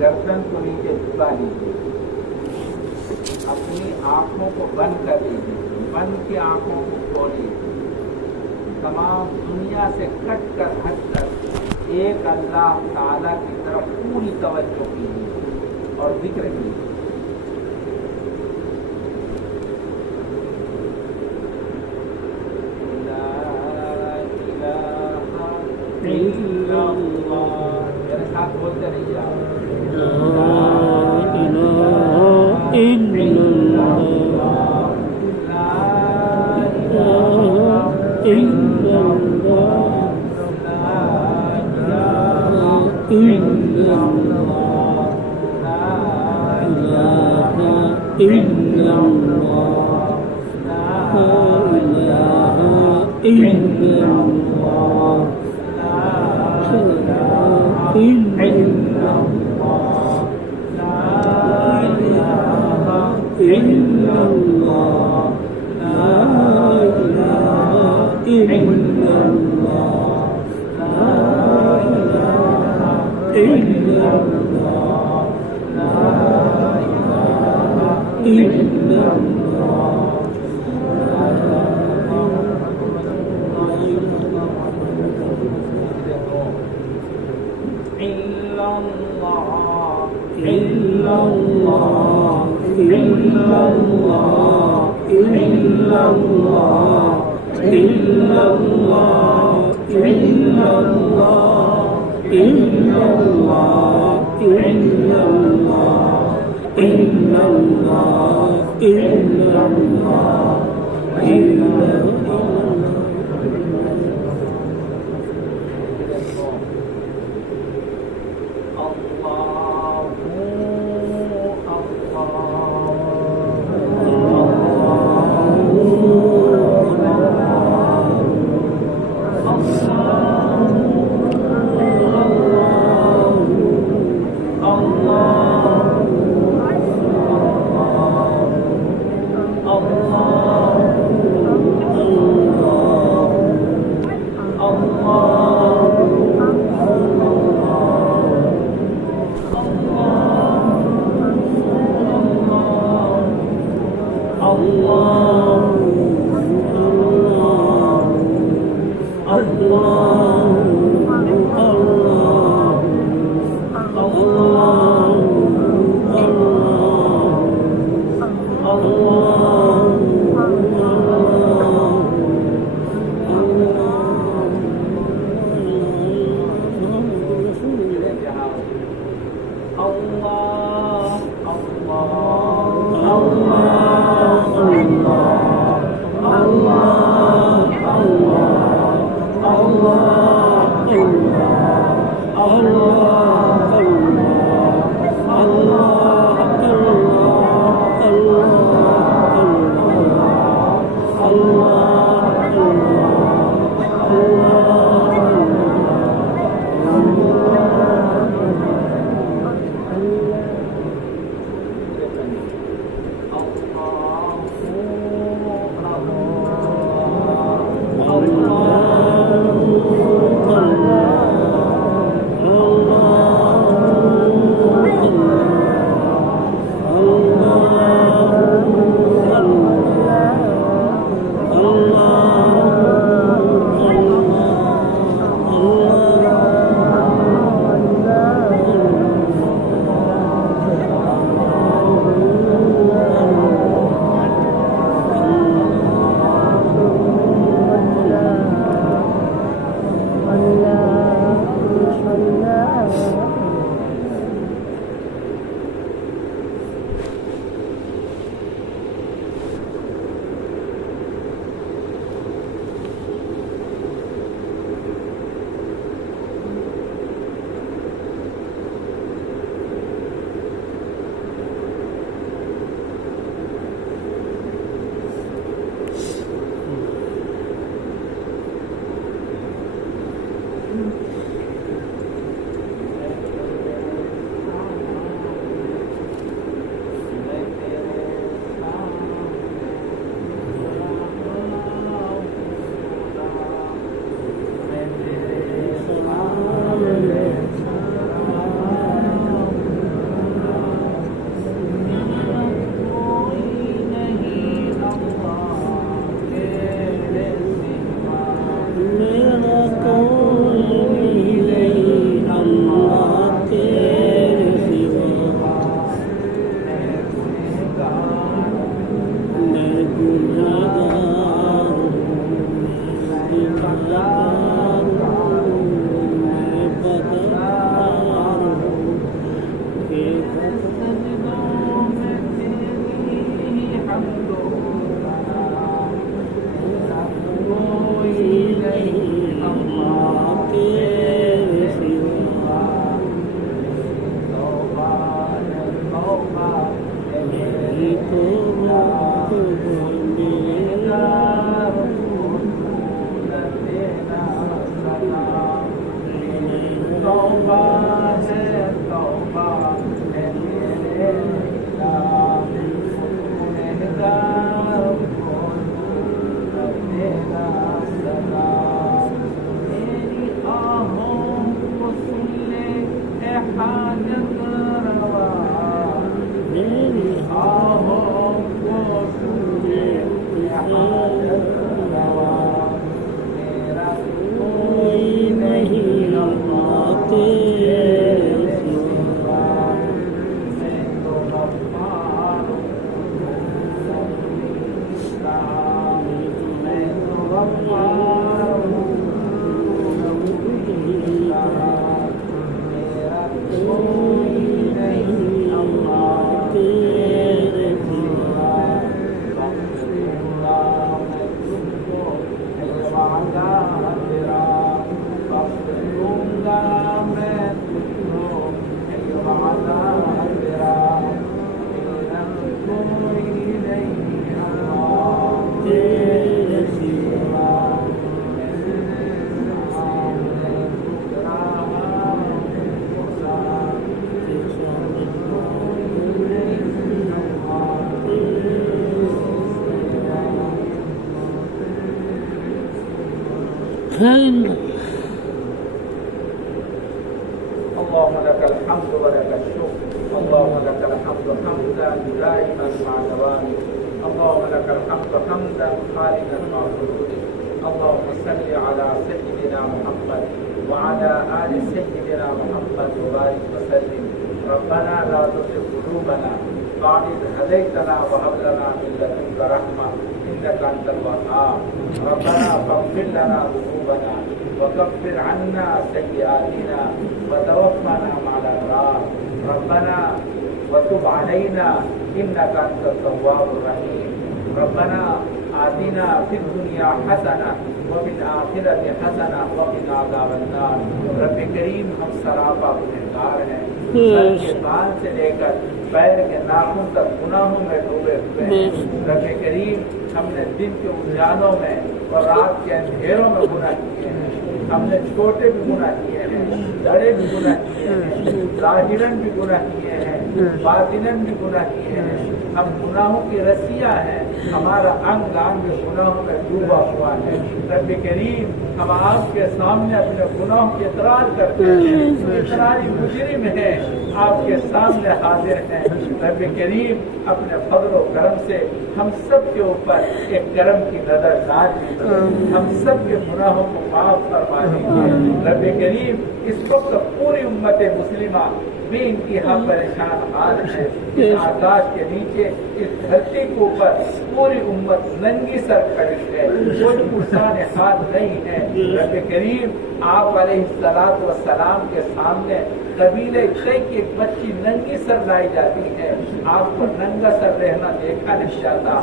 गर्दन को नीचे झुका लीजिए, अपनी आंखों को बंद कर लीजिए, बंद की आंखों को खोलिए, तमाम दुनिया से कट कर हट कर एक अल्लाह ताला की तरफ पूरी तवज्जो कीजिए और जिक्र कीजिए। मेरे साथ बोलते रहिए आप। Allah اللهم لك الحمد ولك الشكر اللهم لك الحمد حمدا دائما مع دوامك اللهم لك الحمد حمدا خالدا مع خلودك اللهم صل على سيدنا محمد وعلى آل سيدنا محمد وبارك وسلم ربنا لا تزغ قلوبنا بعد إذ هديتنا وهب لنا من لدنك رحمة إنك أنت الوهاب ربنا فاغفر لنا ذنوبنا وكفر عنا سيئاتنا وتوفنا مع الأبرار ربنا وتب علينا إنك أنت التواب الرحيم ربنا آتنا في الدنيا حسنة وفي الآخرة حسنة وقنا عذاب النار رب کریم ہم سراپا گنہگار ہیں سر کے بال سے لے کر پیر کے ناخن تک گناہوں میں ڈوبے ہوئے ہیں رب کریم ہم نے دن کے اجالوں میں اور رات کے اندھیروں میں گناہ کیے ہیں ہم نے چھوٹے بھی گناہ کیے ہیں بڑے بھی گناہ کیے ہیں ظاہراً بھی گناہ کیے ہیں باطناً بھی گناہ کیے ہیں ہم گناہوں کی رسیاں ہیں ہمارا انگ انگ گناہوں میں ڈوبا ہوا ہے رب کریم ہم آپ کے سامنے اپنے گناہوں کی اقرار کرتے ہیں اقراری مجرم ہیں آپ کے سامنے حاضر ہیں رب کریم اپنے فضل و کرم سے ہم سب کے اوپر ایک کرم کی نظر ڈال دیجیے ہم سب کے گناہوں کو معاف فرما دیجیے رب کریم اس وقت پوری امت مسلمہ بے انتہا پریشان حال ہے اس آکاش کے نیچے اس دھرتی کے اوپر پوری امت ننگی سر کھڑی ہے کوئی پرسان حال نہیں ہے رب کریم آپ علیہ السلام کے سامنے قبیلے کئی کی ایک بچی ننگی سر لائی جاتی ہے آپ کو ننگا سر رہنا دیکھا نہیں جاتا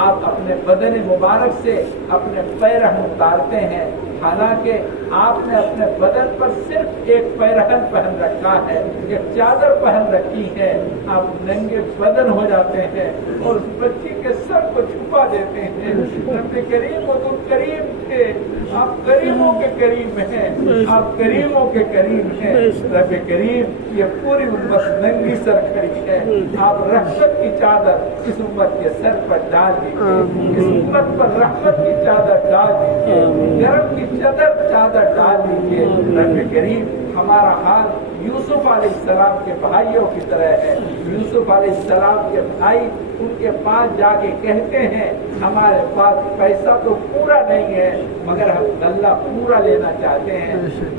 آپ اپنے بدن مبارک سے اپنے پیرہن اتارتے ہیں حالانکہ آپ نے اپنے بدن پر صرف ایک پیرہن پہن رکھا ہے ایک چادر پہن رکھی ہے آپ ننگے بدن ہو جاتے ہیں اور اس بچی کے سر کو چھپا دیتے ہیں رب کریم وہ تو کریم تھے آپ کریموں کے کریم ہیں آپ کریموں کے کریم ہیں رب کریم یہ پوری امت ننگی سر کھڑی ہے آپ رحمت کی چادر اس امت کے سر پر ڈال دیجیے اس امت پر رحمت کی چادر ڈال دیجیے گرم کی چادر ڈال دیجیے رب کریم ہمارا حال یوسف علیہ السلام کے بھائیوں کی طرح ہے یوسف علیہ السلام کے بھائی ان کے پاس جا کے کہتے ہیں ہمارے پاس پیسہ تو پورا نہیں ہے مگر ہم غلہ پورا لینا چاہتے ہیں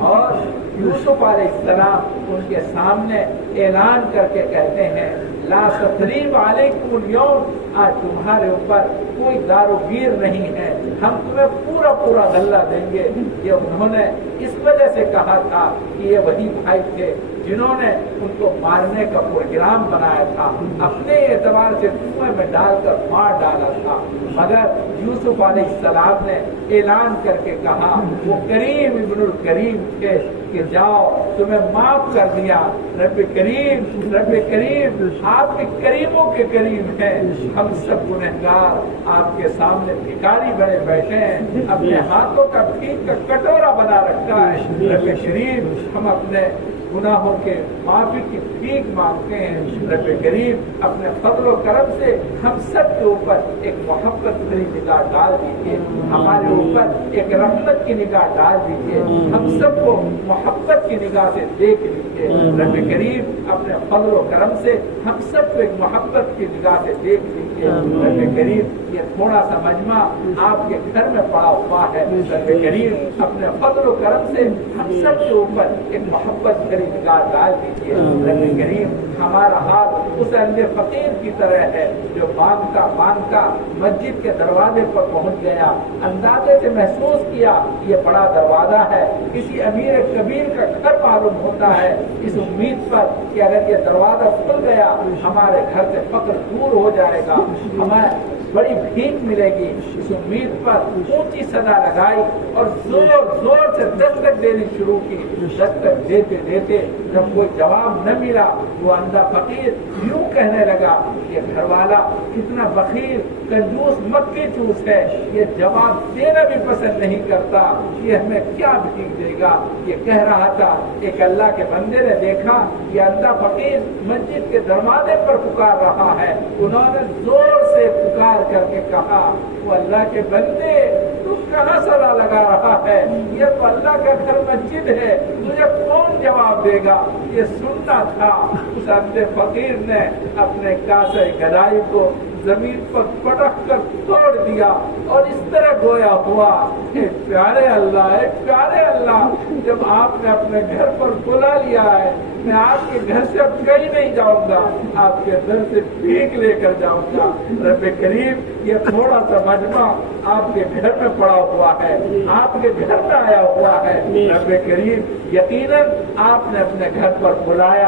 اور یوسف علیہ السلام ان کے سامنے اعلان کر کے کہتے ہیں لا تثریب علیکم اليوم آج تمہارے اوپر کوئی داروگیر نہیں ہے ہم تمہیں پورا پورا غلہ دیں گے یہ انہوں نے اس وجہ سے کہا تھا کہ یہ وہی بھائی تھے جنہوں نے ان کو مارنے کا پروگرام بنایا تھا اپنے اعتبار سے کنویں میں ڈال کر مار ڈالا تھا مگر یوسف علیہ السلام نے اعلان کر کے کہا وہ کریم ابن الکریم تھے کہ جاؤ تمہیں معاف کر دیا رب کریم آپ کے کریموں کے کریم ہیں ہم سب گنہگار آپ کے سامنے بھکاری بنے بیٹھے ہیں اپنے ہاتھوں کا بھیک کا کٹورا بنا رکھا ہے رب کریم ہم اپنے گناہوں کے معافی کی بھیک مانگتے ہیں رب کریم اپنے فضل و کرم سے ہم سب کے اوپر ایک محبت بھری نگاہ ڈال دیجیے ہمارے اوپر ایک رحمت کی نگاہ ڈال دیجیے ہم سب کو محبت کی نگاہ سے دیکھ لیجیے رب کریم اپنے فضل و کرم سے ہم سب کو ایک محبت کی نگاہ سے دیکھ لیجیے दीजिए। रब करीम ये थोड़ा सा मजमा आपके घर में पड़ा हुआ है, रब करीम अपने फजल व करम से हम सब के ऊपर एक मोहब्बत भरी निगाह डाल दीजिए। रब करीम हमारा हाल उस अंधे फकीर की तरह है जो मांगता मस्जिद के दरवाजे पर पहुंच गया, अंदाजे से महसूस किया ये बड़ा दरवाजा है, किसी अमीर कबीर का घर मालूम होता है, इस उम्मीद पर कि अगर ये दरवाजा खुल गया हमारे घर से फक्र दूर हो जाएगा, हमें बड़ी भीख मिलेगी। इस उम्मीद पर ऊंची सदा लगाई और जोर से दस्तक देनी शुरू की। दस्तक देते देते जब कोई जवाब न मिला, वो अंधा फकीर यूं कहने लगा, ये घरवाला कितना बखीर कंजूस मक्खी चूस है, ये जवाब देना भी पसंद नहीं करता, ये हमें क्या भीख देगा। ये कह रहा था, एक अल्लाह के बंदे ने देखा ये अंधा फकीर मस्जिद के दरवाजे पर पुकार रहा है। उन्होंने जोर से पुकार करके कहा, वो अल्लाह के बंदे तू कहाँ सदा लगा रहा है, ये तो अल्लाह का घर मस्जिद है, तुझे कौन जवाब देगा। ये सुनना था। उस अंधे फकीर ने अपने कासे गदाई को जमीन पर पटक कर तोड़ दिया और इस तरह गोया हुआ, प्यारे अल्लाह, प्यारे अल्लाह, जब आपने अपने घर पर बुला लिया है, मैं आपके घर से अब कहीं नहीं जाऊंगा, आपके घर से भीख लेकर जाऊंगा। रब करीम ये थोड़ा सा मजमा आपके घर में पड़ा हुआ है, आपके घर में आया हुआ है। रब करीम यकीनन आपने अपने घर पर बुलाया,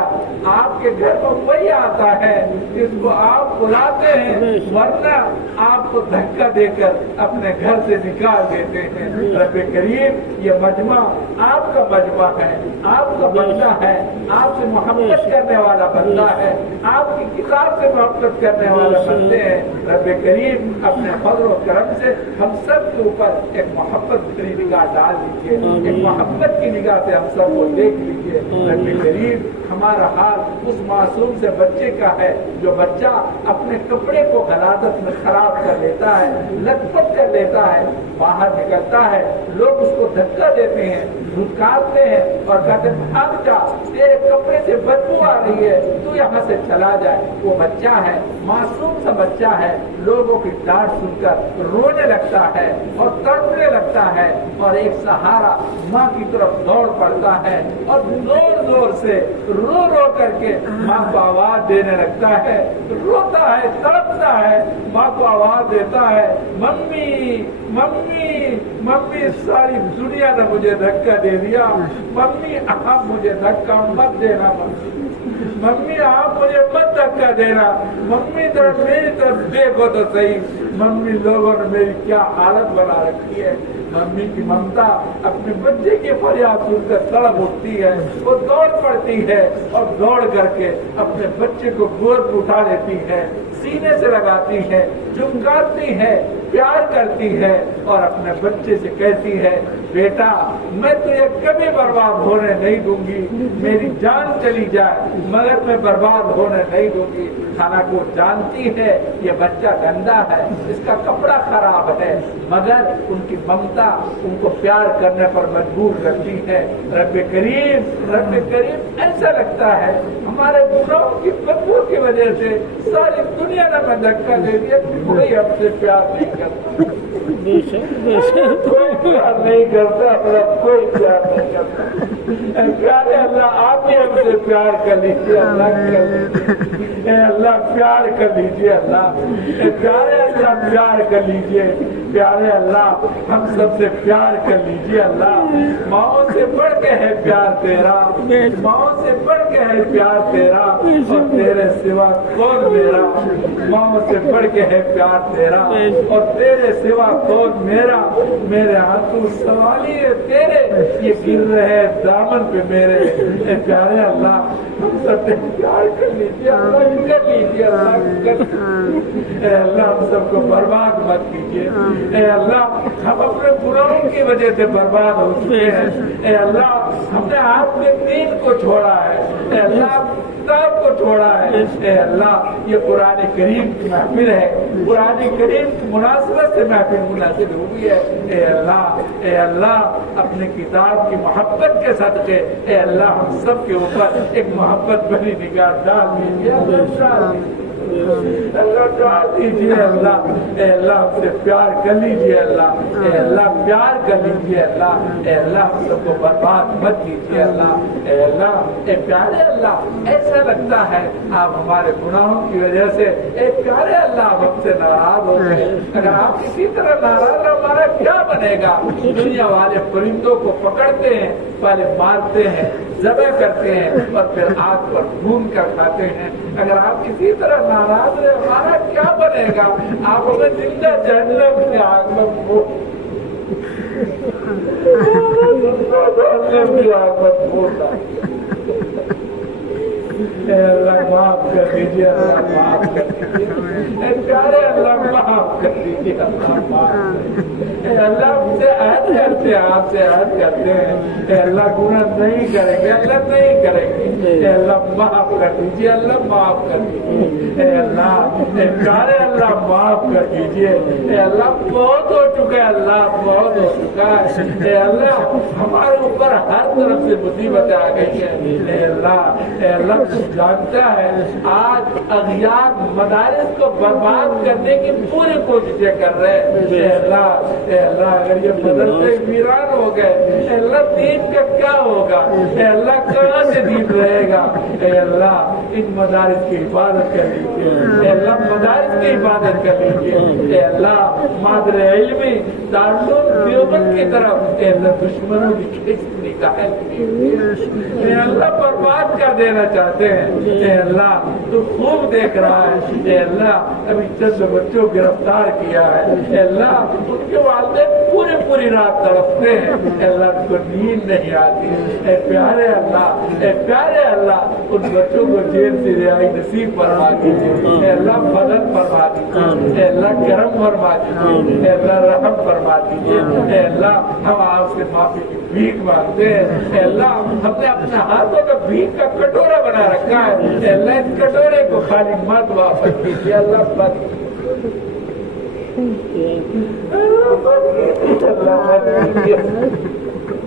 आपके घर पर वही आता है जिसको आप बुलाते हैं, वरना आपको धक्का देकर अपने घर से निकाल देते हैं। रब करीम ये मजमा आपका मजमा है, आपका बंदा है, आपसे मोहब्बत करने वाला बंदा है, आपकी किताब से मोहब्बत करने वाला बंदे हैं। रब करीम अपने फजल व करम से हम सब के ऊपर एक मोहब्बत भरी निगाह डाल दीजिए, एक मोहब्बत की निगाह से हम सबको देख लीजिए। रब करीम हमारा हाल उस मासूम से बच्चे का है जो बच्चा अपने कपड़े को गलादत में खराब कर लेता है, लथपथ कर लेता है, बाहर निकलता है, लोग उसको धक्का देते हैं, धुतकारते हैं और कहते हैं भाग जा, तेरे कपड़े से बदबू आ रही है, तू यहाँ से चला जाए। वो बच्चा है, मासूम सा बच्चा है, लोगों की डांट सुनकर रोने लगता है और तड़पने लगता है और एक सहारा माँ की तरफ दौड़ पड़ता है और जोर जोर से रो रो करके माँ को आवाज देने लगता है, रोता है, तड़पता है, माँ को आवाज देता है, मम्मी मम्मी मम्मी, सारी दुनिया ने मुझे धक्का दे दिया, मम्मी आप मुझे धक्का मत देना, मम्मी आप मुझे मत धक्का देना, मम्मी तरफ मेरी तरफ देखो तो सही, मम्मी लोगों ने मेरी क्या हालत बना रखी है। मम्मी की ममता अपने बच्चे की फरियाद सुनकर तड़प उठती है, वो दौड़ पड़ती है और दौड़ करके अपने बच्चे को गोद में उठा लेती है, सीने से लगाती है, चुमकाती है, प्यार करती है और अपने बच्चे से कहती है, बेटा मैं तुझे कभी बर्बाद होने नहीं दूंगी, मेरी जान चली जाए मगर मैं बर्बाद होने नहीं दूंगी। हालांकि वो जानती है ये बच्चा गंदा है, इसका कपड़ा खराब है, मगर उनकी ममता उनको प्यार करने पर मजबूर करती है। रब करीम ऐसा लगता है हमारे गुनाहों की बदबू की वजह से सारी दुनिया ने मैं धक्का दे दिया, कोई हमसे प्यार नहीं करता, कोई प्यार नहीं करता, कोई प्यार नहीं करता। प्यारे अल्लाह आप ही हमसे प्यार कर लीजिए, अल्लाह कर लीजिए, अल्लाह प्यार कर लीजिए, अल्लाह प्यारे अल्लाह प्यार कर लीजिए, प्यारे अल्लाह हम सबसे प्यार कर लीजिए। अल्लाह माओ से बढ़ के है प्यार तेरा, माओ से बढ़ के है प्यार तेरा और तेरे सिवा कौन मेरा, माओ से बढ़ के है प्यार तेरा और तेरे सिवा कौन मेरा, मेरे हाथों सवाली है तेरे, ये गिर रहे दामन पे मेरे। प्यारे अल्लाह हम सबसे प्यार कर लीजिए, अल्लाह कर लीजिए, अल्लाह हम सबको बर्बाद मत कीजिए। अल्लाह हम अपने गुनाहों की वजह से बर्बाद हो चुके हैं। अल्लाह हमने आपके दीन को छोड़ा है, अल्लाह किताब को छोड़ा है। अल्लाह ये कुरान करीम की महफिल है, कुरान करीम की मुनासिबत से महफिल मुनासिब हुई है। अल्लाह अपने किताब की मोहब्बत के सदके अल्लाह हम सब के ऊपर एक मोहब्बत भरी निगाह डाल दीजिए। اللہ دعا دیجیے اللہ اے اللہ ہم سے پیار کر لیجیے اللہ اے اللہ پیار کر لیجیے اللہ اے اللہ ہم سب کو برباد مت کیجیے اللہ اے اللہ اے پیارے اللہ ایسا لگتا ہے آپ ہمارے گناہوں کی وجہ سے اے پیارے اللہ آپ ہم سے ناراض ہو گئے. اگر آپ کسی طرح ناراض ہمارا کیا بنے گا؟ دنیا والے پرندوں کو پکڑتے ہیں پہلے مارتے ہیں ذبح کرتے ہیں اور پھر آگ پر بھون کر کھاتے ہیں. اگر آپ کسی طرح ناراض رہے ہمارا کیا بنے گا؟ آپ ہمیں زندہ جہنم کی آگ میں اے اللہ معاف کر دیجیے اللہ معاف کر دیجیے اے پیارے اللہ معاف کر دیجیے اللہ معاف اے اللہ ہم سے عہد کرتے ہیں آپ سے عہد کرتے ہیں اے اللہ گناہ نہیں کریں گے اللہ نہیں کریں گے اے اللہ معاف کر دیجیے اللہ معاف کر دیجیے اے اللہ اے پیارے اللہ معاف کر دیجیے اے اللہ بہت ہو چکا ہے اللہ بہت ہو چکا ہے اے اللہ ہمارے اوپر ہر طرف سے مصیبتیں آ گئی ہیں اے اللہ تو جانتا ہے آج اغیار مدارس کو برباد کرنے کی پوری کوششیں کر رہے ہیں اے اللہ اگر یہ مدرسے ویران ہو گئے اے اللہ دین کا کیا ہوگا اے اللہ کہاں سے دین رہے گا اے اللہ ان مدارس کی حفاظت کر لیجیے اے اللہ مدارس کی حفاظت کر لیجیے اے اللہ مادر علمی دارالعلوم دیوبند کی طرف اے اللہ دشمنوں کی کھچنی کا اے اللہ برباد کر دینا چاہتے ہیں اے اللہ تو خوب دیکھ رہا ہے اے اللہ ابھی چند بچوں گرفتار کیا ہے اے اللہ ان کے والدین پوری رات تڑپتے ہیں اے اللہ ان کو نیند نہیں آتی اے پیارے اللہ ان بچوں کو جیل سے رہائی نصیب فرما دیجیے اے اللہ فضل فرما دیجیے اے اللہ کرم فرما دیجیے اے اللہ رحم فرما دیجیے اے اللہ ہم آپ سے معافی کی بھیک مانگتے ہیں اے اللہ ہم نے اپنے ہاتھوں کا بھیک کا کٹورا بنا رکھا ہے اے اللہ اس کٹورے کو خالی مت واپس کیجیے اللہ بس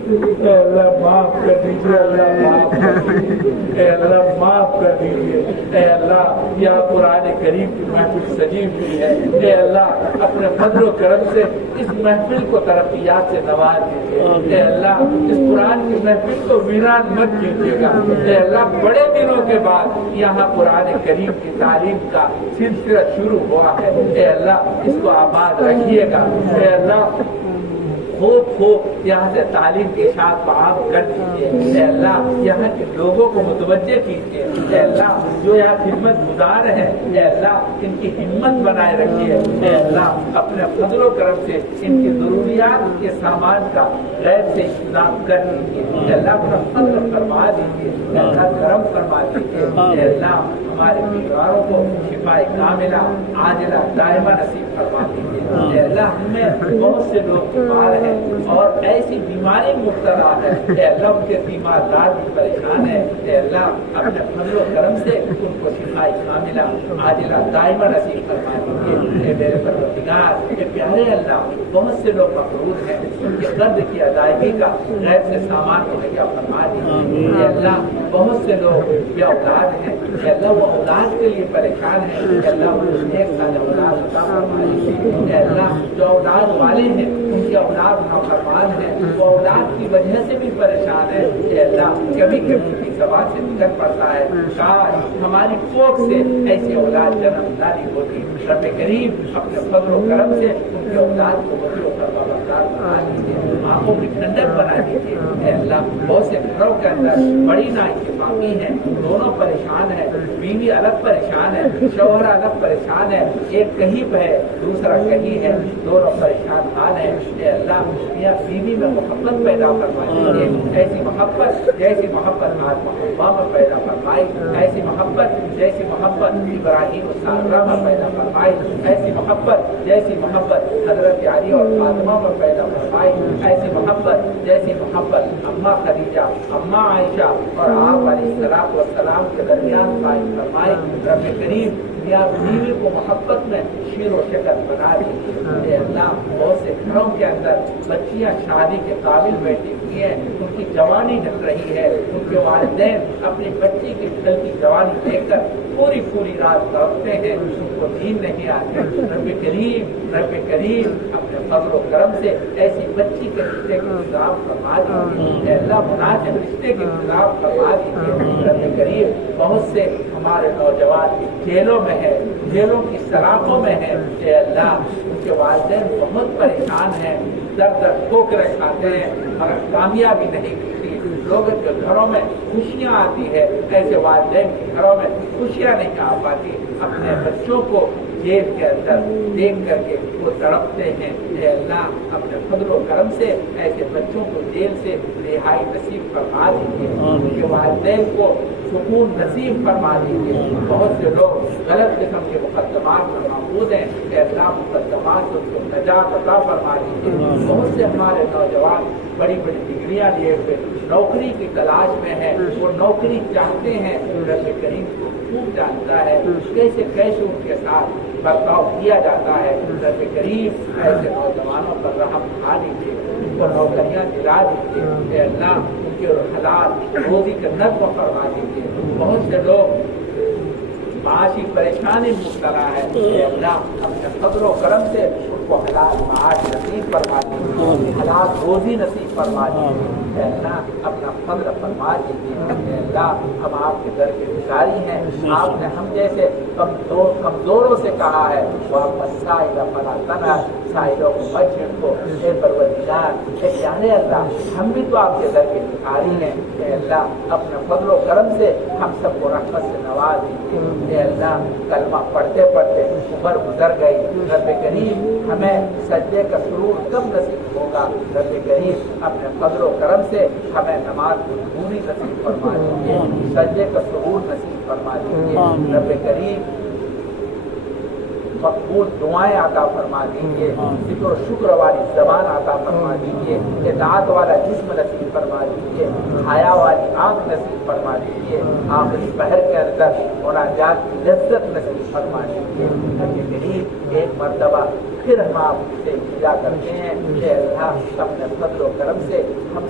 اے اللہ معاف کر دیجیے اللہ معاف کر دیجیے اے اللہ معاف کر دیجیے اے اللہ یا قرآن کریم کی محفل سجی ہوئی ہے اے اللہ اپنے فضل و کرم سے اس محفل کو ترقیات سے نواز دیجیے اے اللہ اس قرآن کی محفل کو ویران مت کیجیے گا اے اللہ بڑے دنوں کے بعد یہاں قرآن کریم کی تعلیم کا سلسلہ شروع ہوا ہے اے اللہ اس کو آباد رکھیے گا اے اللہ خوب یہاں سے تعلیم کے ساتھ عام کر دیجیے اے اللہ یہاں کے لوگوں کو متوجہ کیجیے اے اللہ جو یہاں خدمت گزار ہیں اے اللہ ان کی ہمت بنائے رکھیے اے اللہ اپنے فضل و کرم سے ان کی ضروریات کے سامان کا غیر سے انتظام کر دیجیے اے اللہ اپنا فضل فرما دیجیے اے اللہ کرم فرما دیجیے اے اللہ ہمارے بیماروں کو شفا کاملہ عاجلہ دائمہ نصیب فرما دیجیے اے اللہ ہمیں بہت سے لوگ بیمار ہیں اور ایسی بیماری مبتلا ہے اے اللہ ان کے بیمار بھی پریشان ہے اے اللہ اپنے فضل و کرم سے ان کو شفا کاملہ عاجلہ دائمہ نصیب فرما دیجیے اے میرے پروردگار اے پیارے اللہ بہت سے لوگ مقروض ہیں ان کے قرض کی ادائیگی کا غیر سے سامان مہیا فرما دیجیے اے اللہ بہت سے لوگ بے اولاد ہیں اے اللہ وہ اولاد کے لیے پریشان ہیں اے اللہ ایک سال اولاد عطا فرما دیجیے اے اللہ جو اولاد والے ہیں ان کی اولاد نافرمان ہے وہ اولاد کی وجہ سے بھی پریشان ہے اے اللہ کبھی کبھی کی زبان سے نکل پڑتا ہے کاش ہماری کوکھ سے ایسی اولاد جنم داری ہوتی رب کریم اپنے فضل و کرم سے ان کی اولاد کو وسیع و بردار بنا دیجیے آنکھوں کی ٹھنڈک بنا دیجیے اے اللہ بہت سے گھروں کے اندر بڑی نااتفاقی ہے دونوں پریشان ہے بیوی الگ پریشان ہے شوہر الگ پریشان ہے ایک کہیں پہ ہے دوسرا کہیں ہے دونوں پریشان حال ہے اے اللہ یا بیوی میں محبت پیدا فرمائیے ایسی محبت جیسی محبت حوا میں پیدا فرمائی ایسی محبت جیسی محبت ابراہیم و سارہ میں پیدا فرمائی ایسی محبت جیسی محبت حضرت علی اور فاطمہ میں پیدا فرمائی ایسی محبت جیسی محبت اماں خدیجہ اماں عائشہ اور آپ علیہ السلام کے درمیان قائم فرمائی رب کریم या बीवी को मोहब्बत में शीरो शक्ल बना दीजिए। अल्लाह बहुत से घरों के अंदर बच्चियां शादी के काबिल बैठी हुई हैं, उनकी जवानी ढल रही है, उनके वालिदैन अपनी बच्ची की ढलती जवानी देखकर पूरी पूरी रात तड़पते हैं, उनको नींद नहीं आती। रब करीम अपने फजल करम से ऐसी बच्ची के रिश्ते के इंतजाम फरमा दीजिए। अल्लाह मुनासिब रिश्ते के इंतजाम फरमा दीजिए। रब करीम बहुत से हमारे नौजवान जेलों में है, जेलों की सलाखों में है। अल्लाह उनके वालिदैन बहुत परेशान हैं, दर दर ठोकरें खाते हैं मगर कामयाबी नहीं मिलती। लोगों के घरों में खुशियाँ आती है, ऐसे वालिदैन के घरों में खुशियाँ नहीं आ पाती। अपने बच्चों को जेल के अंदर देख करके वो तड़पते हैं। अल्लाह अपने फजल करम से ऐसे बच्चों को जेल से रिहाई नसीब फरमा दीजिए, उनके वालिदैन को सुकून नसीब फरमा दीजिए। बहुत से लोग गलत किस्म के मुकदमात में महफूज हैं, अल्लाह मुकदमात से उनको नजात अता फरमा दीजिए। बहुत से हमारे नौजवान बड़ी बड़ी डिग्रियां लिए हुए नौकरी की तलाश में है, वो नौकरी चाहते हैं। रब करीम को खूब जानता है कैसे कैसे उनके साथ बर्ताव किया जाता है। रब करीम ऐसे नौजवानों पर रहम खा दीजिए, उनको नौकरियां दिला दीजिए। अल्लाह उनके हालात रोजी का नज़्म फरमा दीजिए। बहुत से लोग माशी परेशानी मुब्तला है, अल्लाह अपने फजल करम से उनको हलाल माश नसीब फरमा दीजिए, हलाल रोजी नसीब फरमा दीजिए। अल्लाह अपना फजल फरमा दीजिए। अल्लाह हम आपके दर के भिखारी हैं, आपने हम जैसे कमजोरों से कहा है साइलों को बच रखो। अल्लाह हम भी तो आपके दर के भिखारी हैं। अल्लाह अपने फजल करम से हम सबको रहमत से नवाज दीजिए। अल्लाह कलमा पढ़ते पढ़ते उम्र गुजर गई, रब करीम हमें सज्जे का सुरूर कब नसीब होगा। रब करीम अपने फजल करम से हमें नमाज की पूरी नसीब फरमा दीजिए, सज्जे का सुरूर नसीब फरमा दीजिए। रब करीम मकबूल दुआएं आता फरमा दीजिए, जिक्र शुक्र वाली जबान आता फरमा दीजिए, इताअत वाला जिस्म नसीब फरमा दीजिए, हया वाली आंख नसीब फरमा दीजिए, आखिरी पहर के अंदर मुनाजात की लज्जत नसीब फरमा दीजिए। एक मर्तबा फिर हम आपसे इल्तिजा करते हैं कि अल्लाह अपने फजल करम से हम